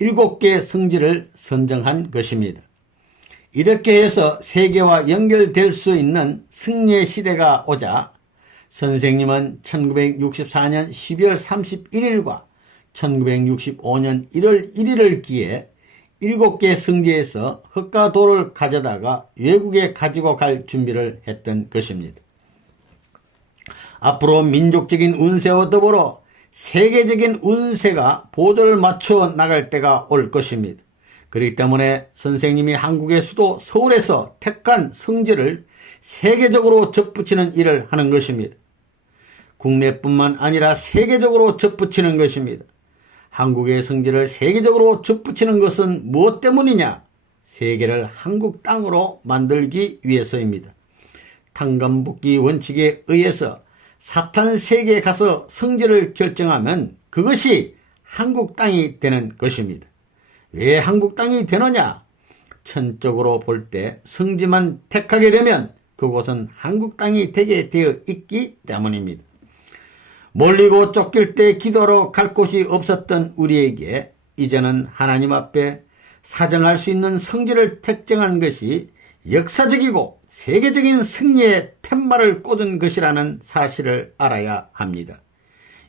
7개 성지를 선정한 것입니다. 이렇게 해서 세계와 연결될 수 있는 승리의 시대가 오자 선생님은 1964년 12월 31일과 1965년 1월 1일을 기해 7개 성지에서 흙과 돌을 가져다가 외국에 가지고 갈 준비를 했던 것입니다. 앞으로 민족적인 운세와 더불어 세계적인 운세가 보조를 맞춰 나갈 때가 올 것입니다. 그렇기 때문에 선생님이 한국의 수도 서울에서 택한 성지를 세계적으로 접붙이는 일을 하는 것입니다. 국내뿐만 아니라 세계적으로 접붙이는 것입니다. 한국의 성지를 세계적으로 접붙이는 것은 무엇 때문이냐? 세계를 한국 땅으로 만들기 위해서입니다. 탕감복귀 원칙에 의해서 사탄 세계에 가서 성지를 결정하면 그것이 한국 땅이 되는 것입니다. 왜 한국 땅이 되느냐? 천적으로 볼 때 성지만 택하게 되면 그곳은 한국 땅이 되게 되어 있기 때문입니다. 몰리고 쫓길 때 기도하러 갈 곳이 없었던 우리에게 이제는 하나님 앞에 사정할 수 있는 성지를 택정한 것이 역사적이고 세계적인 승리의 팻말을 꽂은 것이라는 사실을 알아야 합니다.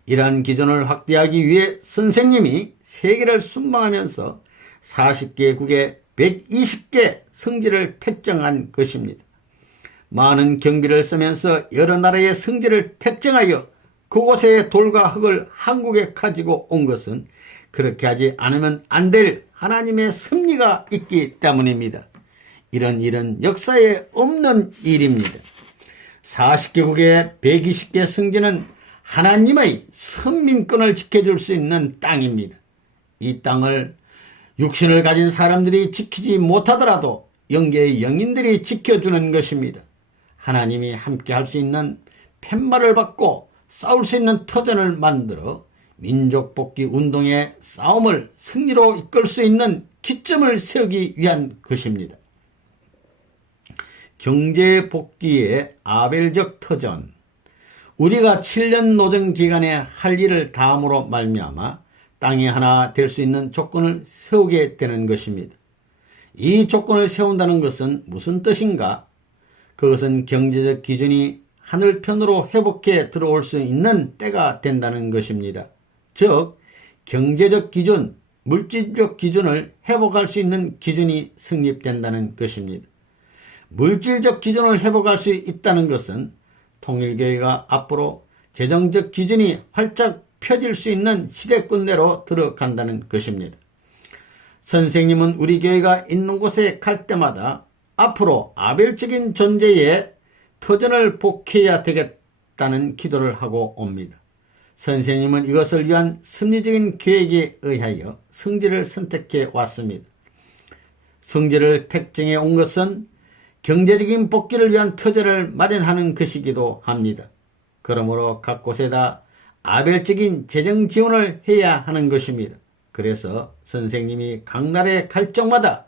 이러한 기준을 확대하기 위해 선생님이 세계를 순방하면서 40개국에 120개 성지를 택정한 것입니다. 많은 경비를 쓰면서 여러 나라의 성지를 택정하여 그곳의 돌과 흙을 한국에 가지고 온 것은 그렇게 하지 않으면 안 될 하나님의 섭리가 있기 때문입니다. 이런 일은 역사에 없는 일입니다. 40개국의 120개 성지는 하나님의 선민권을 지켜줄 수 있는 땅입니다. 이 땅을 육신을 가진 사람들이 지키지 못하더라도 영계의 영인들이 지켜주는 것입니다. 하나님이 함께 할 수 있는 팻말을 받고 싸울 수 있는 터전을 만들어 민족복귀 운동의 싸움을 승리로 이끌 수 있는 기점을 세우기 위한 것입니다. 경제복귀의 아벨적 터전. 우리가 7년 노정 기간에 할 일을 다함으로 말미암아 땅이 하나 될 수 있는 조건을 세우게 되는 것입니다. 이 조건을 세운다는 것은 무슨 뜻인가? 그것은 경제적 기준이 하늘편으로 회복해 들어올 수 있는 때가 된다는 것입니다. 즉 경제적 기준, 물질적 기준을 회복할 수 있는 기준이 성립된다는 것입니다. 물질적 기준을 회복할 수 있다는 것은 통일교회가 앞으로 재정적 기준이 활짝 펴질 수 있는 시대권내로 들어간다는 것입니다. 선생님은 우리 교회가 있는 곳에 갈 때마다 앞으로 아벨적인 존재의 터전을 복해야 되겠다는 기도를 하고 옵니다. 선생님은 이것을 위한 섭리적인 계획에 의하여 성지를 선택해 왔습니다. 성지를 택정해 온 것은 경제적인 복귀를 위한 터전을 마련하는 것이기도 합니다. 그러므로 각 곳에다 아벨적인 재정 지원을 해야 하는 것입니다. 그래서 선생님이 각 나라에 갈 적마다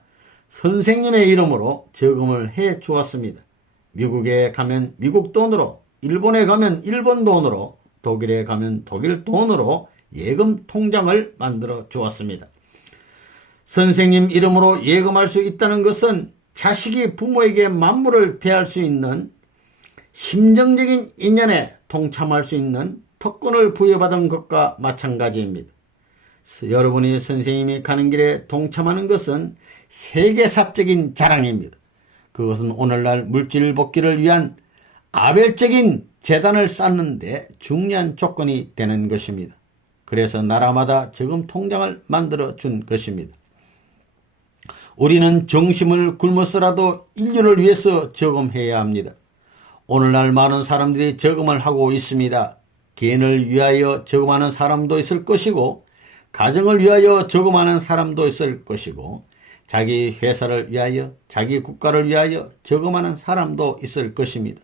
선생님의 이름으로 저금을 해 주었습니다. 미국에 가면 미국 돈으로, 일본에 가면 일본 돈으로 독일에 가면 독일 돈으로 예금 통장을 만들어 주었습니다. 선생님 이름으로 예금할 수 있다는 것은 자식이 부모에게 만물을 대할 수 있는 심정적인 인연에 동참할 수 있는 특권을 부여받은 것과 마찬가지입니다. 여러분이 선생님이 가는 길에 동참하는 것은 세계사적인 자랑입니다. 그것은 오늘날 물질 복귀를 위한 아벨적인 재단을 쌓는 데 중요한 조건이 되는 것입니다. 그래서 나라마다 저금 통장을 만들어 준 것입니다. 우리는 정심을 굶어서라도 인류를 위해서 저금해야 합니다. 오늘날 많은 사람들이 저금을 하고 있습니다. 개인을 위하여 저금하는 사람도 있을 것이고 가정을 위하여 저금하는 사람도 있을 것이고 자기 회사를 위하여 자기 국가를 위하여 저금하는 사람도 있을 것입니다.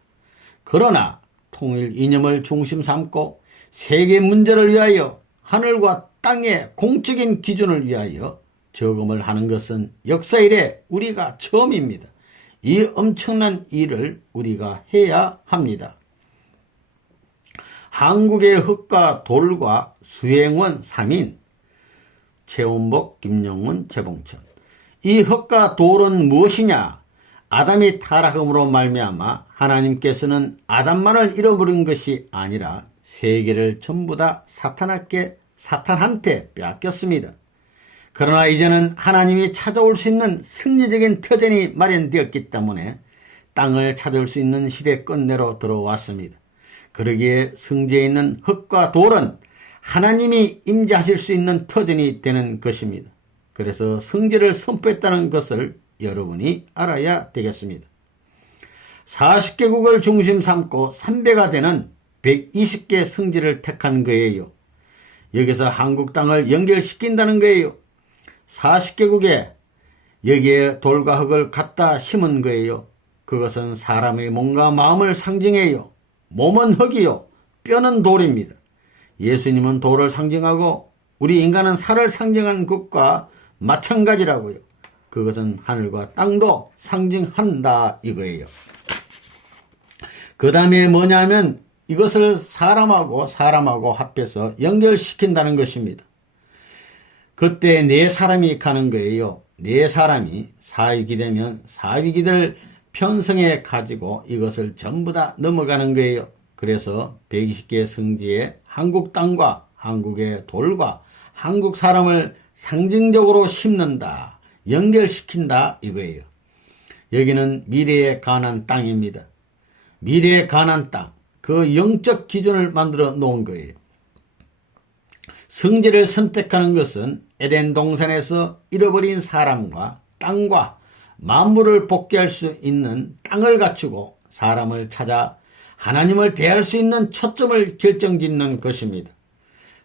그러나 통일 이념을 중심 삼고 세계 문제를 위하여 하늘과 땅의 공적인 기준을 위하여 저금을 하는 것은 역사 이래 우리가 처음입니다. 이 엄청난 일을 우리가 해야 합니다. 한국의 흙과 돌과 수행원 3인 최원복, 김영문, 최봉천. 이 흙과 돌은 무엇이냐? 아담이 타락함으로 말미암아 하나님께서는 아담만을 잃어버린 것이 아니라 세계를 전부 다 사탄한테 빼앗겼습니다. 그러나 이제는 하나님이 찾아올 수 있는 승리적인 터전이 마련되었기 때문에 땅을 찾을 수 있는 시대 끝내로 들어왔습니다. 그러기에 성지에 있는 흙과 돌은 하나님이 임재하실 수 있는 터전이 되는 것입니다. 그래서 성지를 선포했다는 것을 여러분이 알아야 되겠습니다. 40개국을 중심 삼고 3배가 되는 120개 성지를 택한 거예요. 여기서 한국 땅을 연결시킨다는 거예요. 40개국에 여기에 돌과 흙을 갖다 심은 거예요. 그것은 사람의 몸과 마음을 상징해요. 몸은 흙이요, 뼈는 돌입니다. 예수님은 돌을 상징하고 우리 인간은 살을 상징한 것과 마찬가지라고요. 그것은 하늘과 땅도 상징한다 이거예요. 그 다음에 뭐냐면 이것을 사람하고 합해서 연결시킨다는 것입니다. 그때 네 사람이 가는 거예요. 네 사람이 사위기 되면 사위기들 편성해 가지고 이것을 전부 다 넘어가는 거예요. 그래서 120개 성지에 한국 땅과 한국의 돌과 한국 사람을 상징적으로 심는다, 연결시킨다 이거예요. 여기는 미래의 가나안 땅입니다. 미래의 가나안 땅, 그 영적 기준을 만들어 놓은 거예요. 성지를 선택하는 것은 에덴 동산에서 잃어버린 사람과 땅과 만물을 복귀할 수 있는 땅을 갖추고 사람을 찾아 하나님을 대할 수 있는 초점을 결정짓는 것입니다.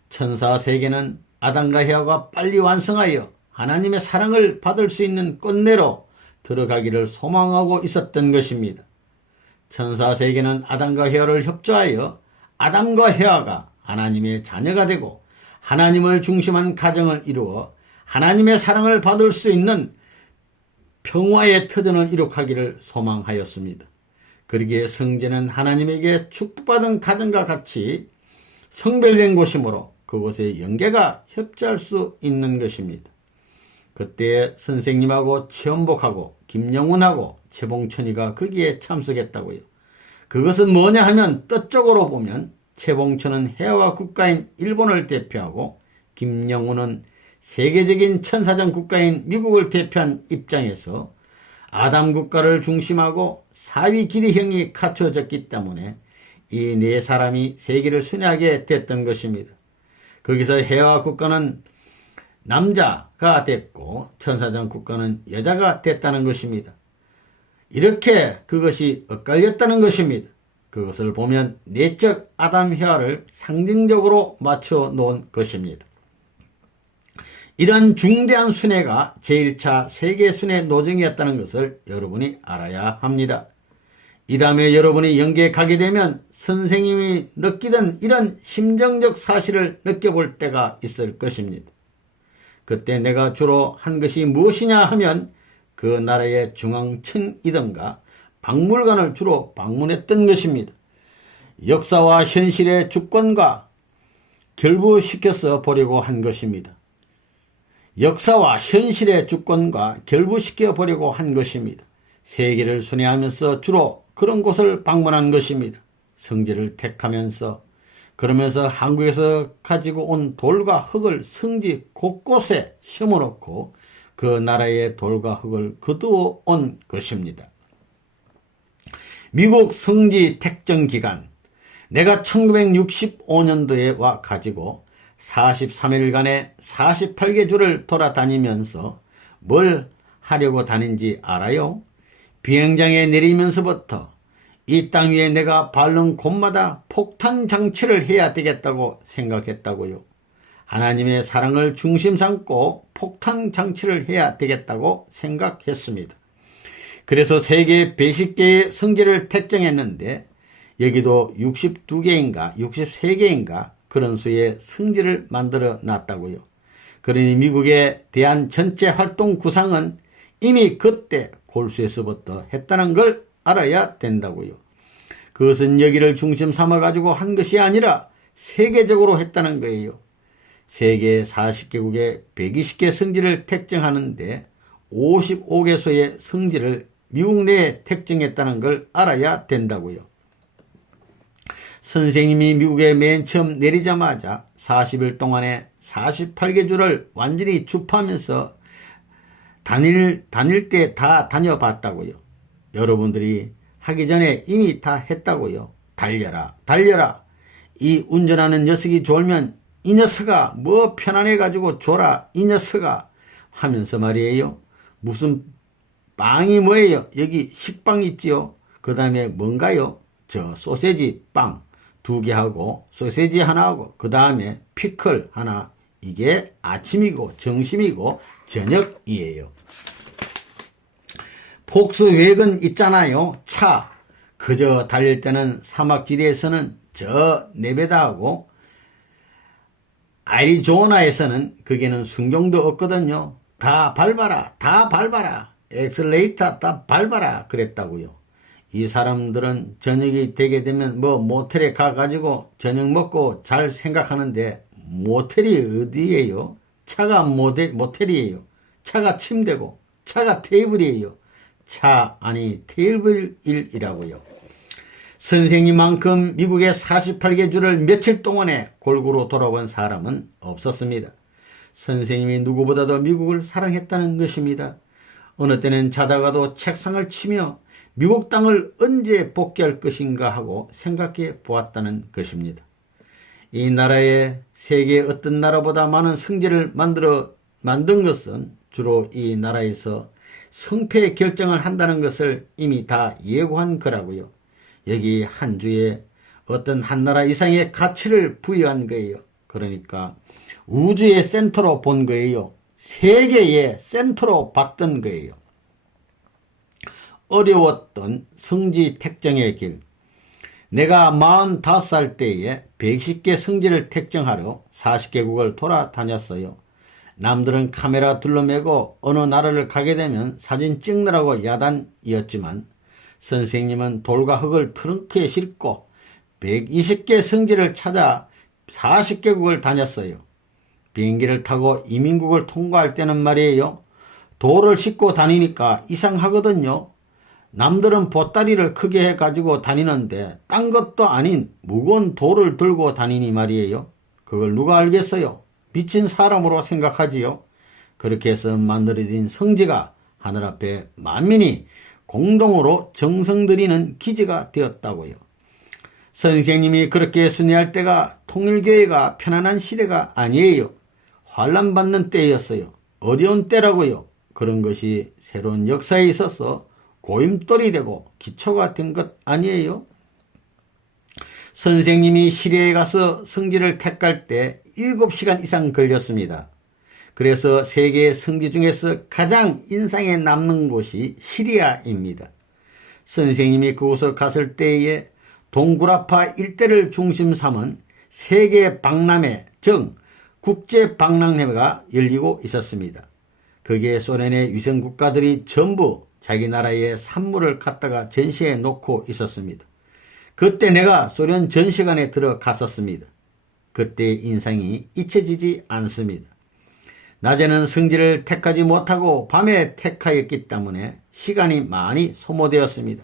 천사 세계는 아담과 헤아가 빨리 완성하여 하나님의 사랑을 받을 수 있는 끝내로 들어가기를 소망하고 있었던 것입니다. 천사 세계는 아담과 헤아를 협조하여 아담과 헤아가 하나님의 자녀가 되고 하나님을 중심한 가정을 이루어 하나님의 사랑을 받을 수 있는 평화의 터전을 이룩하기를 소망하였습니다. 그러기에 성지는 하나님에게 축복받은 가정과 같이 성별된 곳이므로 그곳에 영계가 협조할 수 있는 것입니다. 그때 선생님하고 최원복하고 김영훈하고 최봉천이가 거기에 참석했다고요. 그것은 뭐냐 하면 뜻적으로 보면 최봉천은 해와 국가인 일본을 대표하고 김영훈은 세계적인 천사전 국가인 미국을 대표한 입장에서 아담 국가를 중심하고 사위 기대형이 갖춰졌기 때문에 이 네 사람이 세계를 순회하게 됐던 것입니다. 거기서 해와 국가는 남자가 됐고 천사전 국가는 여자가 됐다는 것입니다. 이렇게 그것이 엇갈렸다는 것입니다. 그것을 보면 내적 아담 해와를 상징적으로 맞춰 놓은 것입니다. 이런 중대한 순회가 제1차 세계순회 노정이었다는 것을 여러분이 알아야 합니다. 이 다음에 여러분이 영계에 가게 되면 선생님이 느끼던 이런 심정적 사실을 느껴볼 때가 있을 것입니다. 그때 내가 주로 한 것이 무엇이냐 하면 그 나라의 중앙청이든가 박물관을 주로 방문했던 것입니다. 역사와 현실의 주권과 결부시켜서 보려고 한 것입니다. 역사와 현실의 주권과 결부시켜 보려고 한 것입니다. 세계를 순회하면서 주로 그런 곳을 방문한 것입니다. 성지를 택하면서 그러면서 한국에서 가지고 온 돌과 흙을 성지 곳곳에 심어놓고 그 나라의 돌과 흙을 거두어 온 것입니다. 미국 성지 택정 기간, 내가 1965년도에 와 가지고 43일간의 48개 주를 돌아다니면서 뭘 하려고 다닌지 알아요? 비행장에 내리면서부터 이 땅 위에 내가 밟는 곳마다 폭탄 장치를 해야 되겠다고 생각했다고요. 하나님의 사랑을 중심 삼고 폭탄 장치를 해야 되겠다고 생각했습니다. 그래서 세계 110개의 성지를 택정했는데 여기도 62개인가 63개인가 그런 수의 성지를 만들어 놨다고요. 그러니 미국에 대한 전체 활동 구상은 이미 그때 골수에서부터 했다는 걸 알아야 된다고요. 그것은 여기를 중심 삼아가지고 한 것이 아니라 세계적으로 했다는 거예요. 세계 40개국의 120개 성지를 택정하는데 55개소의 성지를 미국 내에 택정했다는 걸 알아야 된다고요. 선생님이 미국에 맨 처음 내리자마자 40일 동안에 48개 주를 완전히 주파하면서 다닐 때 다 다녀봤다고요. 여러분들이 하기 전에 이미 다 했다고요. 달려라 달려라. 이 운전하는 녀석이 졸면 이 녀석아 뭐 편안해가지고 졸아 이 녀석아 하면서 말이에요. 무슨 빵이 뭐예요? 여기 식빵 있지요. 그 다음에 뭔가요? 저 소세지 빵 2개 하고 소세지 하나 하고 그 다음에 피클 하나. 이게 아침이고 점심이고 저녁이에요. 폭스웨건 있잖아요. 차. 그저 달릴 때는 사막지대에서는 저 네베다하고 애리조나에서는 그게는 순경도 없거든요. 다 밟아라 다 밟아라 엑셀레이터 다 밟아라 그랬다고요. 이 사람들은 저녁이 되게 되면 뭐 모텔에 가가지고 저녁 먹고 잘 생각하는데 모텔이 어디예요? 차가 모텔이에요. 차가 침대고 차가 테이블이에요. 차 아니 테이블이라고요. 선생님만큼 미국의 48개 주를 며칠 동안에 골고루 돌아본 사람은 없었습니다. 선생님이 누구보다도 미국을 사랑했다는 것입니다. 어느 때는 자다가도 책상을 치며 미국 땅을 언제 복귀할 것인가 하고 생각해 보았다는 것입니다. 이 나라에 세계 어떤 나라보다 많은 성지를 만든 것은 주로 이 나라에서 성패 결정을 한다는 것을 이미 다 예고한 거라고요. 여기 한 주에 어떤 한 나라 이상의 가치를 부여한 거예요. 그러니까 우주의 센터로 본 거예요. 세계의 센터로 봤던 거예요. 어려웠던 성지 택정의 길. 내가 45살 때에 110개 성지를 택정하러 40개국을 돌아다녔어요. 남들은 카메라 둘러매고 어느 나라를 가게 되면 사진 찍느라고 야단이었지만 선생님은 돌과 흙을 트렁크에 싣고 120개 성지를 찾아 40개국을 다녔어요. 비행기를 타고 이민국을 통과할 때는 말이에요. 돌을 싣고 다니니까 이상하거든요. 남들은 보따리를 크게 해가지고 다니는데 딴 것도 아닌 무거운 돌을 들고 다니니 말이에요. 그걸 누가 알겠어요? 미친 사람으로 생각하지요. 그렇게 해서 만들어진 성지가 하늘 앞에 만민이 공동으로 정성들이는 기지가 되었다고요. 선생님이 그렇게 순회할 때가 통일교회가 편안한 시대가 아니에요. 환난받는 때였어요. 어려운 때라고요. 그런 것이 새로운 역사에 있어서 고임돌이 되고 기초가 된 것 아니에요? 선생님이 시리아에 가서 성지를 택할 때 7시간 이상 걸렸습니다. 그래서 세계의 성지 중에서 가장 인상에 남는 곳이 시리아입니다. 선생님이 그곳을 갔을 때에 동굴아파 일대를 중심 삼은 세계 박람회, 즉 국제 박람회가 열리고 있었습니다. 거기에 소련의 위성 국가들이 전부 자기 나라의 산물을 갖다가 전시해 놓고 있었습니다. 그때 내가 소련 전시관에 들어갔었습니다. 그때의 인상이 잊혀지지 않습니다. 낮에는 성지를 택하지 못하고 밤에 택하였기 때문에 시간이 많이 소모되었습니다.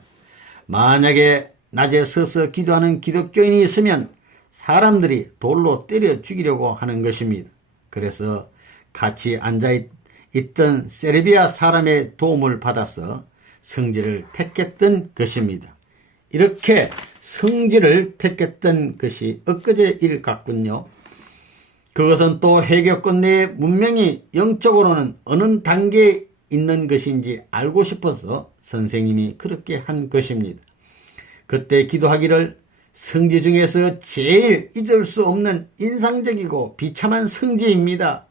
만약에 낮에 서서 기도하는 기독교인이 있으면 사람들이 돌로 때려 죽이려고 하는 것입니다. 그래서 같이 앉아있던 세르비아 사람의 도움을 받아서 성지를 택했던 것입니다. 이렇게 성지를 택했던 것이 엊그제 일 같군요. 그것은 또 회교권 내의 문명이 영적으로는 어느 단계에 있는 것인지 알고 싶어서 선생님이 그렇게 한 것입니다. 그때 기도하기를 성지 중에서 제일 잊을 수 없는 인상적이고 비참한 성지입니다.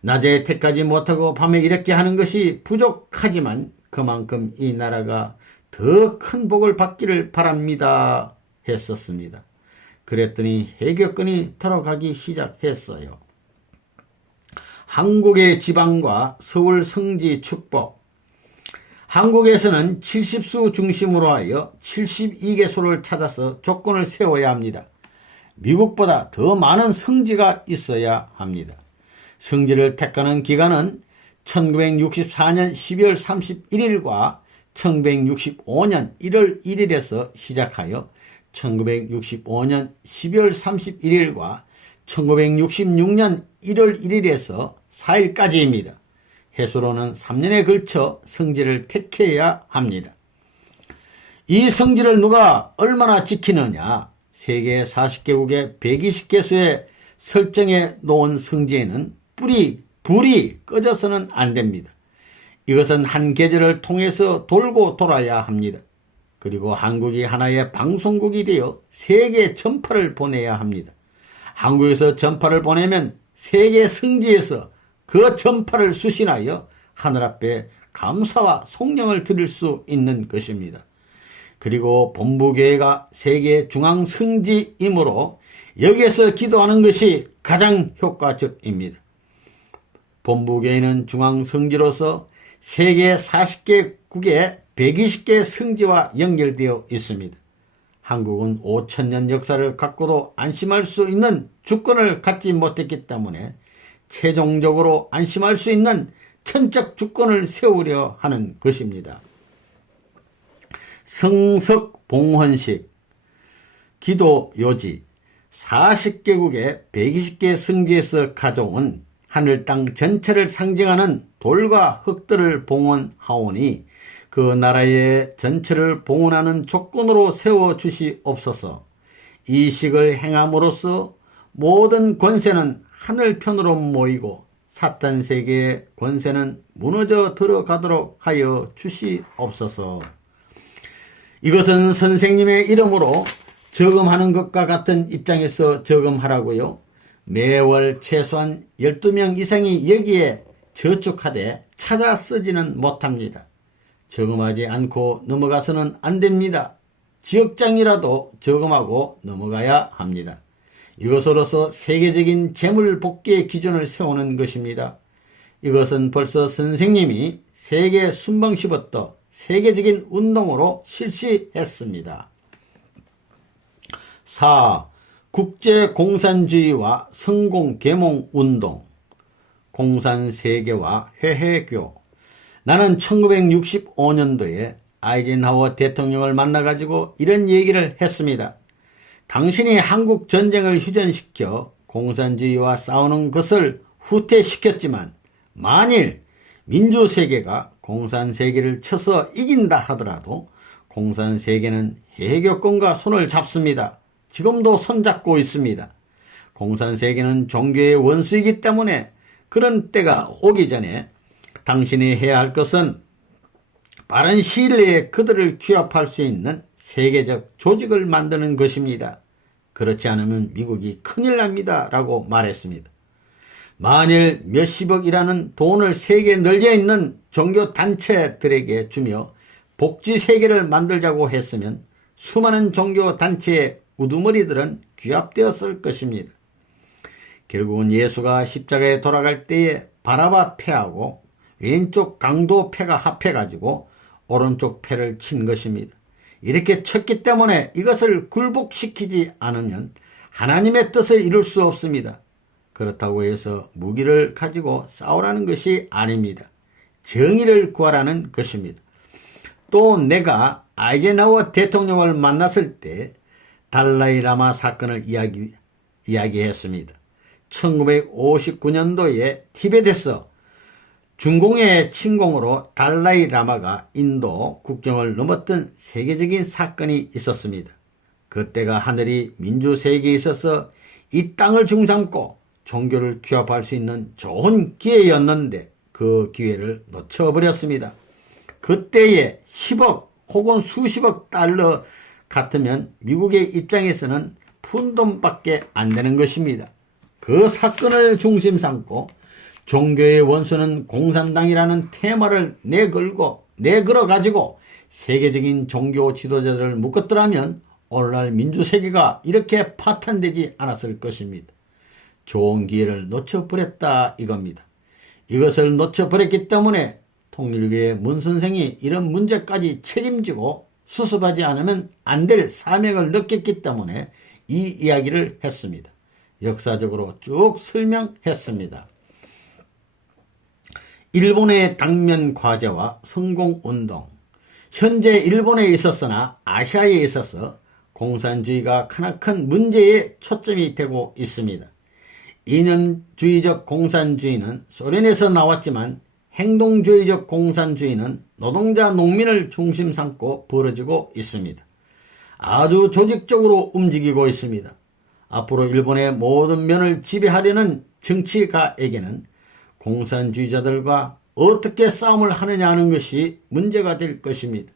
낮에 택하지 못하고 밤에 이렇게 하는 것이 부족하지만 그만큼 이 나라가 더 큰 복을 받기를 바랍니다 했었습니다. 그랬더니 해교권이 돌아가기 시작했어요. 한국의 지방과 서울 성지 축복. 한국에서는 70수 중심으로 하여 72개소를 찾아서 조건을 세워야 합니다. 미국보다 더 많은 성지가 있어야 합니다. 성지를 택하는 기간은 1964년 12월 31일과 1965년 1월 1일에서 시작하여 1965년 12월 31일과 1966년 1월 1일에서 4일까지입니다. 해수로는 3년에 걸쳐 성지를 택해야 합니다. 이 성지를 누가 얼마나 지키느냐? 세계 40개국의 120개소에 설정해 놓은 성지에는 불이 꺼져서는 안 됩니다. 이것은 한 계절을 통해서 돌고 돌아야 합니다. 그리고 한국이 하나의 방송국이 되어 세계 전파를 보내야 합니다. 한국에서 전파를 보내면 세계 성지에서 그 전파를 수신하여 하늘 앞에 감사와 송영을 드릴 수 있는 것입니다. 그리고 본부교회가 세계 중앙 성지이므로 여기에서 기도하는 것이 가장 효과적입니다. 본부교회는 중앙 성지로서 세계 40개국의 120개 성지와 연결되어 있습니다. 한국은 5천년 역사를 갖고도 안심할 수 있는 주권을 갖지 못했기 때문에 최종적으로 안심할 수 있는 천적 주권을 세우려 하는 것입니다. 성석 봉헌식, 기도 요지. 40개국의 120개 성지에서 가져온 하늘 땅 전체를 상징하는 돌과 흙들을 봉헌하오니 그 나라의 전체를 봉헌하는 조건으로 세워주시옵소서. 이 식을 행함으로써 모든 권세는 하늘편으로 모이고 사탄 세계의 권세는 무너져 들어가도록 하여 주시옵소서. 이것은 선생님의 이름으로 저금하는 것과 같은 입장에서 저금하라고요. 매월 최소한 12명 이상이 여기에 저축하되 찾아 쓰지는 못합니다. 저금하지 않고 넘어가서는 안 됩니다. 지역장이라도 저금하고 넘어가야 합니다. 이것으로서 세계적인 재물 복귀의 기준을 세우는 것입니다. 이것은 벌써 선생님이 세계 순방시부터 세계적인 운동으로 실시했습니다. 4. 국제공산주의와 성공계몽운동. 공산세계와 회해교. 나는 1965년도에 아이젠하워 대통령을 만나가지고 이런 얘기를 했습니다. 당신이 한국 전쟁을 휴전시켜 공산주의와 싸우는 것을 후퇴시켰지만 만일 민주세계가 공산세계를 쳐서 이긴다 하더라도 공산세계는 해교권과 손을 잡습니다. 지금도 손잡고 있습니다. 공산세계는 종교의 원수이기 때문에 그런 때가 오기 전에 당신이 해야 할 것은 빠른 시일 내에 그들을 규합할 수 있는 세계적 조직을 만드는 것입니다. 그렇지 않으면 미국이 큰일 납니다. 라고 말했습니다. 만일 몇십억이라는 돈을 세계에 널려있는 종교단체들에게 주며 복지세계를 만들자고 했으면 수많은 종교단체의 우두머리들은 규합되었을 것입니다. 결국은 예수가 십자가에 돌아갈 때에 바라바 패하고 왼쪽 강도 패가 합해가지고 오른쪽 패를 친 것입니다. 이렇게 쳤기 때문에 이것을 굴복시키지 않으면 하나님의 뜻을 이룰 수 없습니다. 그렇다고 해서 무기를 가지고 싸우라는 것이 아닙니다. 정의를 구하라는 것입니다. 또 내가 아이젠하워 대통령을 만났을 때 달라이 라마 사건을 이야기했습니다. 1959년도에 티베트에서 중공의 침공으로 달라이 라마가 인도 국경을 넘었던 세계적인 사건이 있었습니다. 그때가 하늘이 민주세계에 있어서 이 땅을 중삼고 종교를 규합할 수 있는 좋은 기회였는데 그 기회를 놓쳐버렸습니다. 그때에 10억 혹은 수십억 달러 같으면 미국의 입장에서는 푼돈밖에 안 되는 것입니다. 그 사건을 중심 삼고 종교의 원수는 공산당이라는 테마를 내걸어 가지고 세계적인 종교 지도자들을 묶었더라면 오늘날 민주세계가 이렇게 파탄되지 않았을 것입니다. 좋은 기회를 놓쳐버렸다 이겁니다. 이것을 놓쳐버렸기 때문에 통일교의 문 선생이 이런 문제까지 책임지고 수습하지 않으면 안 될 사명을 느꼈기 때문에 이 이야기를 했습니다. 역사적으로 쭉 설명했습니다. 일본의 당면 과제와 성공운동. 현재 일본에 있었으나 아시아에 있어서 공산주의가 크나큰 문제에 초점이 되고 있습니다. 이념주의적 공산주의는 소련에서 나왔지만 행동주의적 공산주의는 노동자 농민을 중심 삼고 벌어지고 있습니다. 아주 조직적으로 움직이고 있습니다. 앞으로 일본의 모든 면을 지배하려는 정치가에게는 공산주의자들과 어떻게 싸움을 하느냐 하는 것이 문제가 될 것입니다.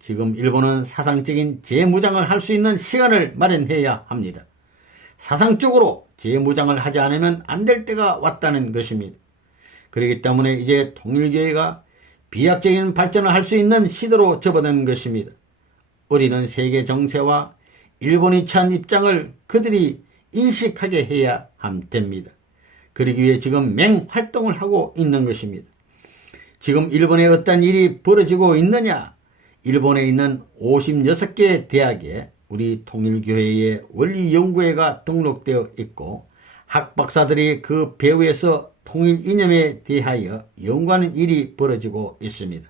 지금 일본은 사상적인 재무장을 할 수 있는 시간을 마련해야 합니다. 사상적으로 재무장을 하지 않으면 안 될 때가 왔다는 것입니다. 그렇기 때문에 이제 통일교회가 비약적인 발전을 할 수 있는 시대로 접어든 것입니다. 우리는 세계 정세와 일본이 취한 입장을 그들이 인식하게 해야 됩니다. 그러기 위해 지금 맹활동을 하고 있는 것입니다. 지금 일본에 어떤 일이 벌어지고 있느냐? 일본에 있는 56개 대학에 우리 통일교회의 원리연구회가 등록되어 있고 학박사들이 그 배후에서 통일 이념에 대하여 연구하는 일이 벌어지고 있습니다.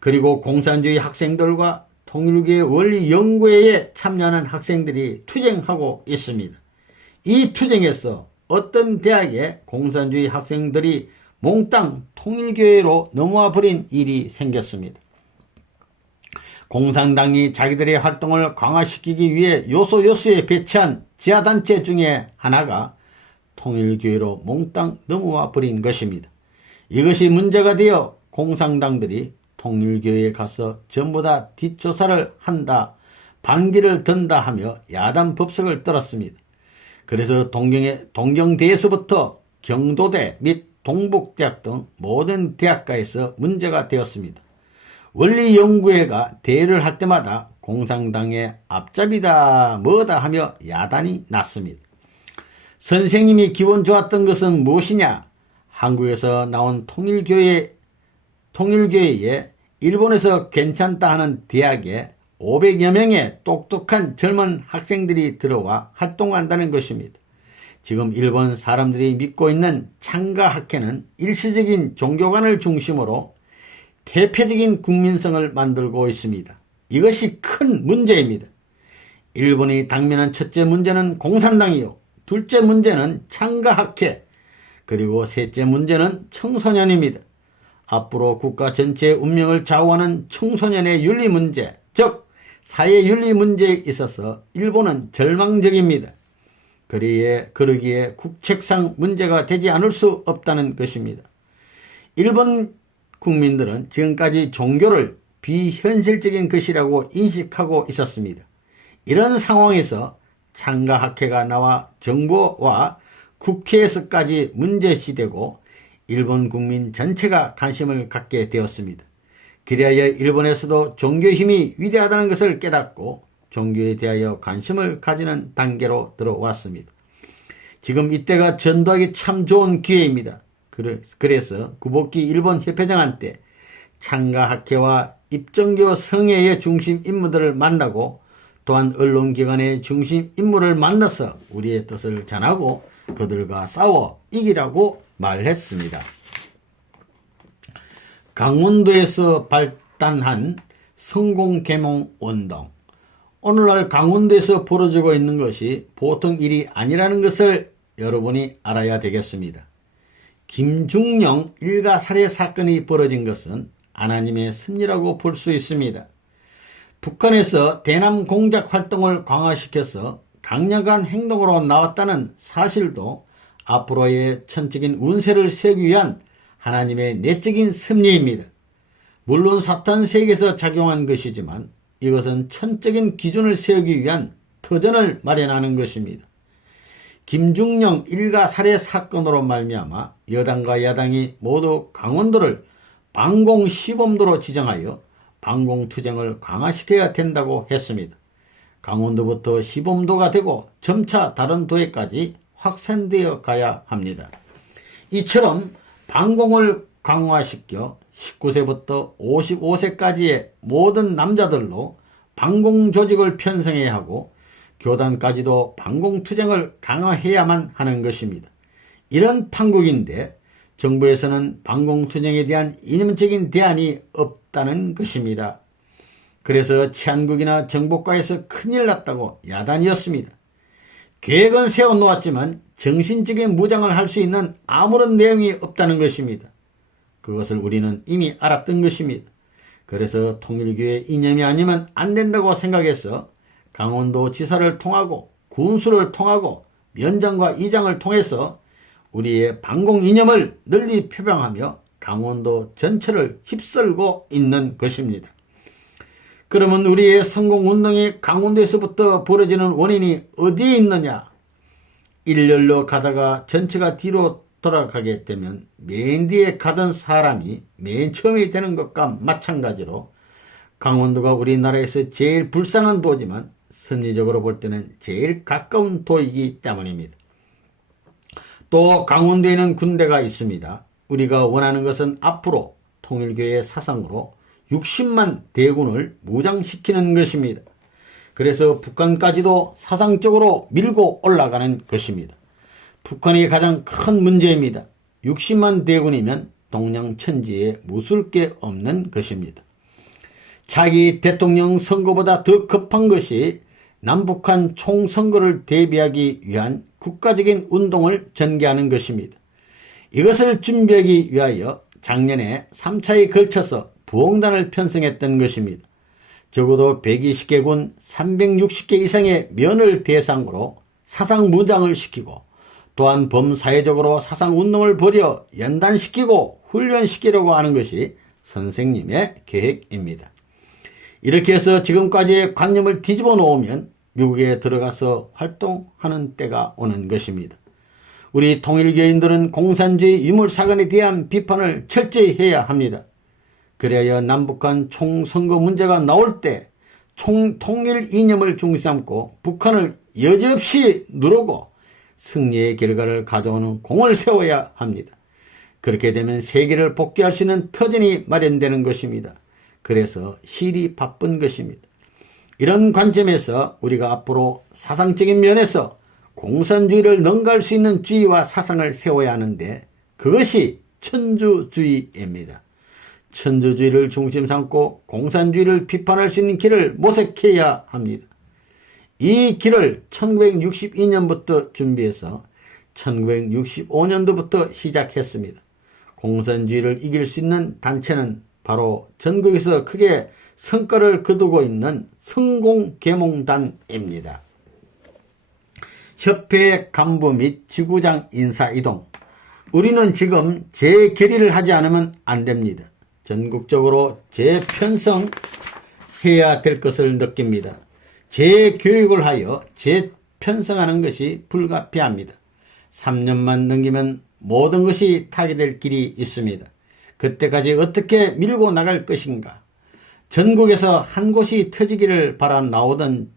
그리고 공산주의 학생들과 통일교회 원리연구회에 참여하는 학생들이 투쟁하고 있습니다. 이 투쟁에서 어떤 대학에 공산주의 학생들이 몽땅 통일교회로 넘어와 버린 일이 생겼습니다. 공산당이 자기들의 활동을 강화시키기 위해 요소에 배치한 지하단체 중에 하나가 통일교회로 몽땅 넘어와 버린 것입니다. 이것이 문제가 되어 공산당들이 통일교회에 가서 전부 다 뒷조사를 한다, 반기를 든다 하며 야단 법석을 떨었습니다. 그래서 동경대에서부터 경도대 및 동북대학 등 모든 대학가에서 문제가 되었습니다. 원리연구회가 대회를 할 때마다 공산당의 앞잡이다 뭐다 하며 야단이 났습니다. 선생님이 기분 좋았던 것은 무엇이냐? 한국에서 나온 통일교회에 일본에서 괜찮다 하는 대학에 500여 명의 똑똑한 젊은 학생들이 들어와 활동한다는 것입니다. 지금 일본 사람들이 믿고 있는 창가학회는 일시적인 종교관을 중심으로 대표적인 국민성을 만들고 있습니다. 이것이 큰 문제입니다. 일본이 당면한 첫째 문제는 공산당이요, 둘째 문제는 창가학회, 그리고 셋째 문제는 청소년입니다. 앞으로 국가 전체의 운명을 좌우하는 청소년의 윤리 문제, 즉 사회 윤리 문제에 있어서 일본은 절망적입니다. 그러기에 국책상 문제가 되지 않을 수 없다는 것입니다. 일본 국민들은 지금까지 종교를 비현실적인 것이라고 인식하고 있었습니다. 이런 상황에서 창가학회가 나와 정부와 국회에서까지 문제시되고 일본 국민 전체가 관심을 갖게 되었습니다. 그리하여 일본에서도 종교의 힘이 위대하다는 것을 깨닫고 종교에 대하여 관심을 가지는 단계로 들어왔습니다. 지금 이때가 전도하기 참 좋은 기회입니다. 그래서 구복기 일본 협회장한테 창가학회와 입정교 성회의 중심 인물들을 만나고 또한 언론기관의 중심 인물을 만나서 우리의 뜻을 전하고 그들과 싸워 이기라고 말했습니다. 강원도에서 발단한 성공개몽운동, 오늘날 강원도에서 벌어지고 있는 것이 보통 일이 아니라는 것을 여러분이 알아야 되겠습니다. 김중령 일가 살해 사건이 벌어진 것은 하나님의 섭리라고 볼 수 있습니다. 북한에서 대남 공작 활동을 강화시켜서 강력한 행동으로 나왔다는 사실도 앞으로의 천적인 운세를 세우기 위한 하나님의 내적인 섭리입니다. 물론 사탄 세계에서 작용한 것이지만 이것은 천적인 기준을 세우기 위한 터전을 마련하는 것입니다. 김중령 일가 살해 사건으로 말미암아 여당과 야당이 모두 강원도를 방공 시범도로 지정하여 방공투쟁을 강화시켜야 된다고 했습니다. 강원도부터 시범도가 되고 점차 다른 도에까지 확산되어 가야 합니다. 이처럼 방공을 강화시켜 19세부터 55세까지의 모든 남자들로 방공조직을 편성해야 하고 교단까지도 방공투쟁을 강화해야만 하는 것입니다. 이런 판국인데 정부에서는 방공투쟁에 대한 이념적인 대안이 없다는 것입니다. 그래서 치안국이나 정보과에서 큰일 났다고 야단이었습니다. 계획은 세워놓았지만 정신적인 무장을 할 수 있는 아무런 내용이 없다는 것입니다. 그것을 우리는 이미 알았던 것입니다. 그래서 통일교의 이념이 아니면 안 된다고 생각해서 강원도 지사를 통하고 군수를 통하고 면장과 이장을 통해서 우리의 방공 이념을 널리 표방하며 강원도 전체를 휩쓸고 있는 것입니다. 그러면 우리의 성공운동이 강원도에서부터 벌어지는 원인이 어디에 있느냐? 일렬로 가다가 전체가 뒤로 돌아가게 되면 맨 뒤에 가던 사람이 맨 처음이 되는 것과 마찬가지로 강원도가 우리나라에서 제일 불쌍한 도지만 섭리적으로 볼 때는 제일 가까운 도이기 때문입니다. 또 강원도에는 군대가 있습니다. 우리가 원하는 것은 앞으로 통일교의 사상으로 60만 대군을 무장시키는 것입니다. 그래서 북한까지도 사상적으로 밀고 올라가는 것입니다. 북한이 가장 큰 문제입니다. 60만 대군이면 동양천지에 무술 게 없는 것입니다. 차기 대통령 선거보다 더 급한 것이 남북한 총선거를 대비하기 위한 국가적인 운동을 전개하는 것입니다. 이것을 준비하기 위하여 작년에 3차에 걸쳐서 부흥단을 편성했던 것입니다. 적어도 120개군 360개 이상의 면을 대상으로 사상무장을 시키고 또한 범사회적으로 사상운동을 벌여 연단시키고 훈련시키려고 하는 것이 선생님의 계획입니다. 이렇게 해서 지금까지의 관념을 뒤집어 놓으면 미국에 들어가서 활동하는 때가 오는 것입니다. 우리 통일교인들은 공산주의 유물사관에 대한 비판을 철저히 해야 합니다. 그래야 남북한 총선거 문제가 나올 때 통일 이념을 중심 삼고 북한을 여지없이 누르고 승리의 결과를 가져오는 공을 세워야 합니다. 그렇게 되면 세계를 복귀할 수 있는 터전이 마련되는 것입니다. 그래서 실이 바쁜 것입니다. 이런 관점에서 우리가 앞으로 사상적인 면에서 공산주의를 능가할 수 있는 주의와 사상을 세워야 하는데 그것이 천주주의입니다. 천주주의를 중심 삼고 공산주의를 비판할 수 있는 길을 모색해야 합니다. 이 길을 1962년부터 준비해서 1965년도부터 시작했습니다. 공산주의를 이길 수 있는 단체는 바로 전국에서 크게 성과를 거두고 있는 성공개몽단입니다. 협회 간부 및 지구장 인사이동. 우리는 지금 재결의를 하지 않으면 안 됩니다. 전국적으로 재편성해야 될 것을 느낍니다. 재교육을 하여 재편성하는 것이 불가피합니다. 3년만 넘기면 모든 것이 타게 될 길이 있습니다. 그때까지 어떻게 밀고 나갈 것인가? 전국에서 한 곳이 터지기를 바라 나오던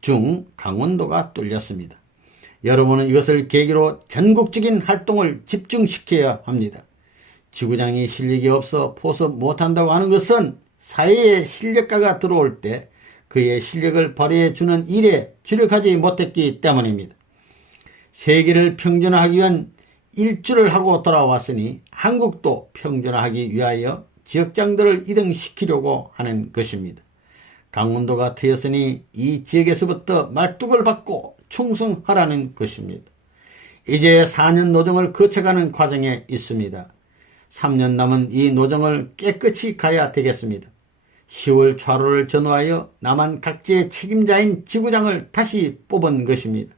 중 강원도가 뚫렸습니다. 여러분은 이것을 계기로 전국적인 활동을 집중시켜야 합니다. 지구장이 실력이 없어 포섭 못한다고 하는 것은 사회에 실력가가 들어올 때 그의 실력을 발휘해 주는 일에 주력하지 못했기 때문입니다. 세계를 평준화하기 위한 일주를 하고 돌아왔으니 한국도 평준화하기 위하여 지역장들을 이등시키려고 하는 것입니다. 강원도가 트였으니 이 지역에서부터 말뚝을 받고 충성하라는 것입니다. 이제 4년 노정을 거쳐가는 과정에 있습니다. 3년 남은 이 노정을 깨끗이 가야 되겠습니다. 10월 초하루를 전후하여 남한 각지의 책임자인 지구장을 다시 뽑은 것입니다.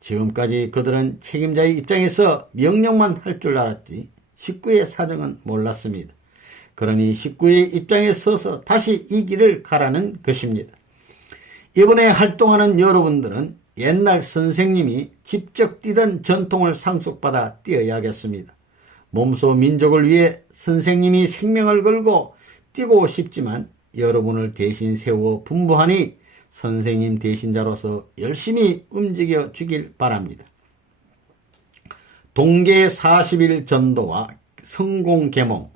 지금까지 그들은 책임자의 입장에서 명령만 할 줄 알았지 식구의 사정은 몰랐습니다. 그러니 식구의 입장에 서서 다시 이 길을 가라는 것입니다. 이번에 활동하는 여러분들은 옛날 선생님이 직접 뛰던 전통을 상속받아 뛰어야겠습니다. 몸소 민족을 위해 선생님이 생명을 걸고 뛰고 싶지만 여러분을 대신 세워 분부하니 선생님 대신자로서 열심히 움직여 주길 바랍니다. 동계 40일 전도와 성공 계몽.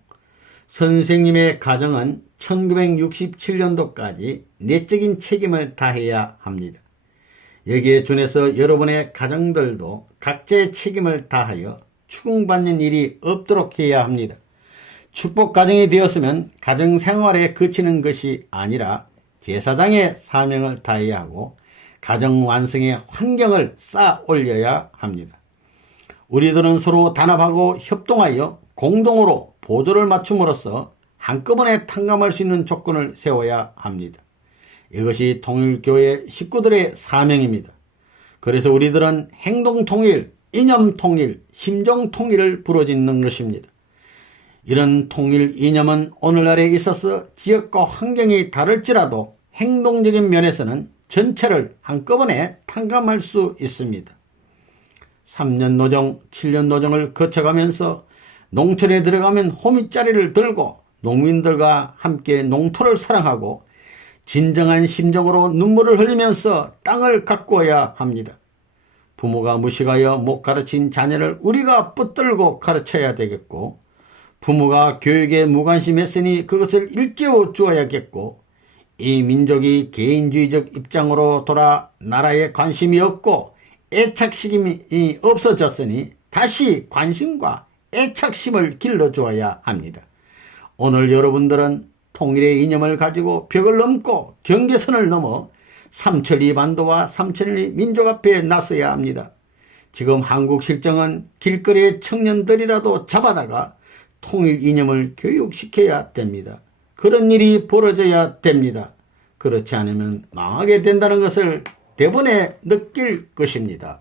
선생님의 가정은 1967년도까지 내적인 책임을 다해야 합니다. 여기에 준해서 여러분의 가정들도 각자의 책임을 다하여 추궁받는 일이 없도록 해야 합니다. 축복 가정이 되었으면 가정 생활에 그치는 것이 아니라 제사장의 사명을 다해야 하고 가정 완성의 환경을 쌓아 올려야 합니다. 우리들은 서로 단합하고 협동하여 공동으로 보조를 맞춤으로써 한꺼번에 탕감할 수 있는 조건을 세워야 합니다. 이것이 통일교회 식구들의 사명입니다. 그래서 우리들은 행동통일, 이념통일, 심정통일을 부르짖는 것입니다. 이런 통일 이념은 오늘날에 있어서 지역과 환경이 다를지라도 행동적인 면에서는 전체를 한꺼번에 탕감할 수 있습니다. 3년 노정, 7년 노정을 거쳐가면서 농촌에 들어가면 호미자리를 들고 농민들과 함께 농토를 사랑하고 진정한 심정으로 눈물을 흘리면서 땅을 가꾸어야 합니다. 부모가 무식하여 못 가르친 자녀를 우리가 붙들고 가르쳐야 되겠고 부모가 교육에 무관심했으니 그것을 일깨워 주어야겠고 이 민족이 개인주의적 입장으로 돌아 나라에 관심이 없고 애착심이 없어졌으니 다시 관심과 애착심을 길러주어야 합니다. 오늘 여러분들은 통일의 이념을 가지고 벽을 넘고 경계선을 넘어 삼천리 반도와 삼천리 민족 앞에 나서야 합니다. 지금 한국 실정은 길거리의 청년들이라도 잡아다가 통일 이념을 교육시켜야 됩니다. 그런 일이 벌어져야 됩니다. 그렇지 않으면 망하게 된다는 것을 대번에 느낄 것입니다.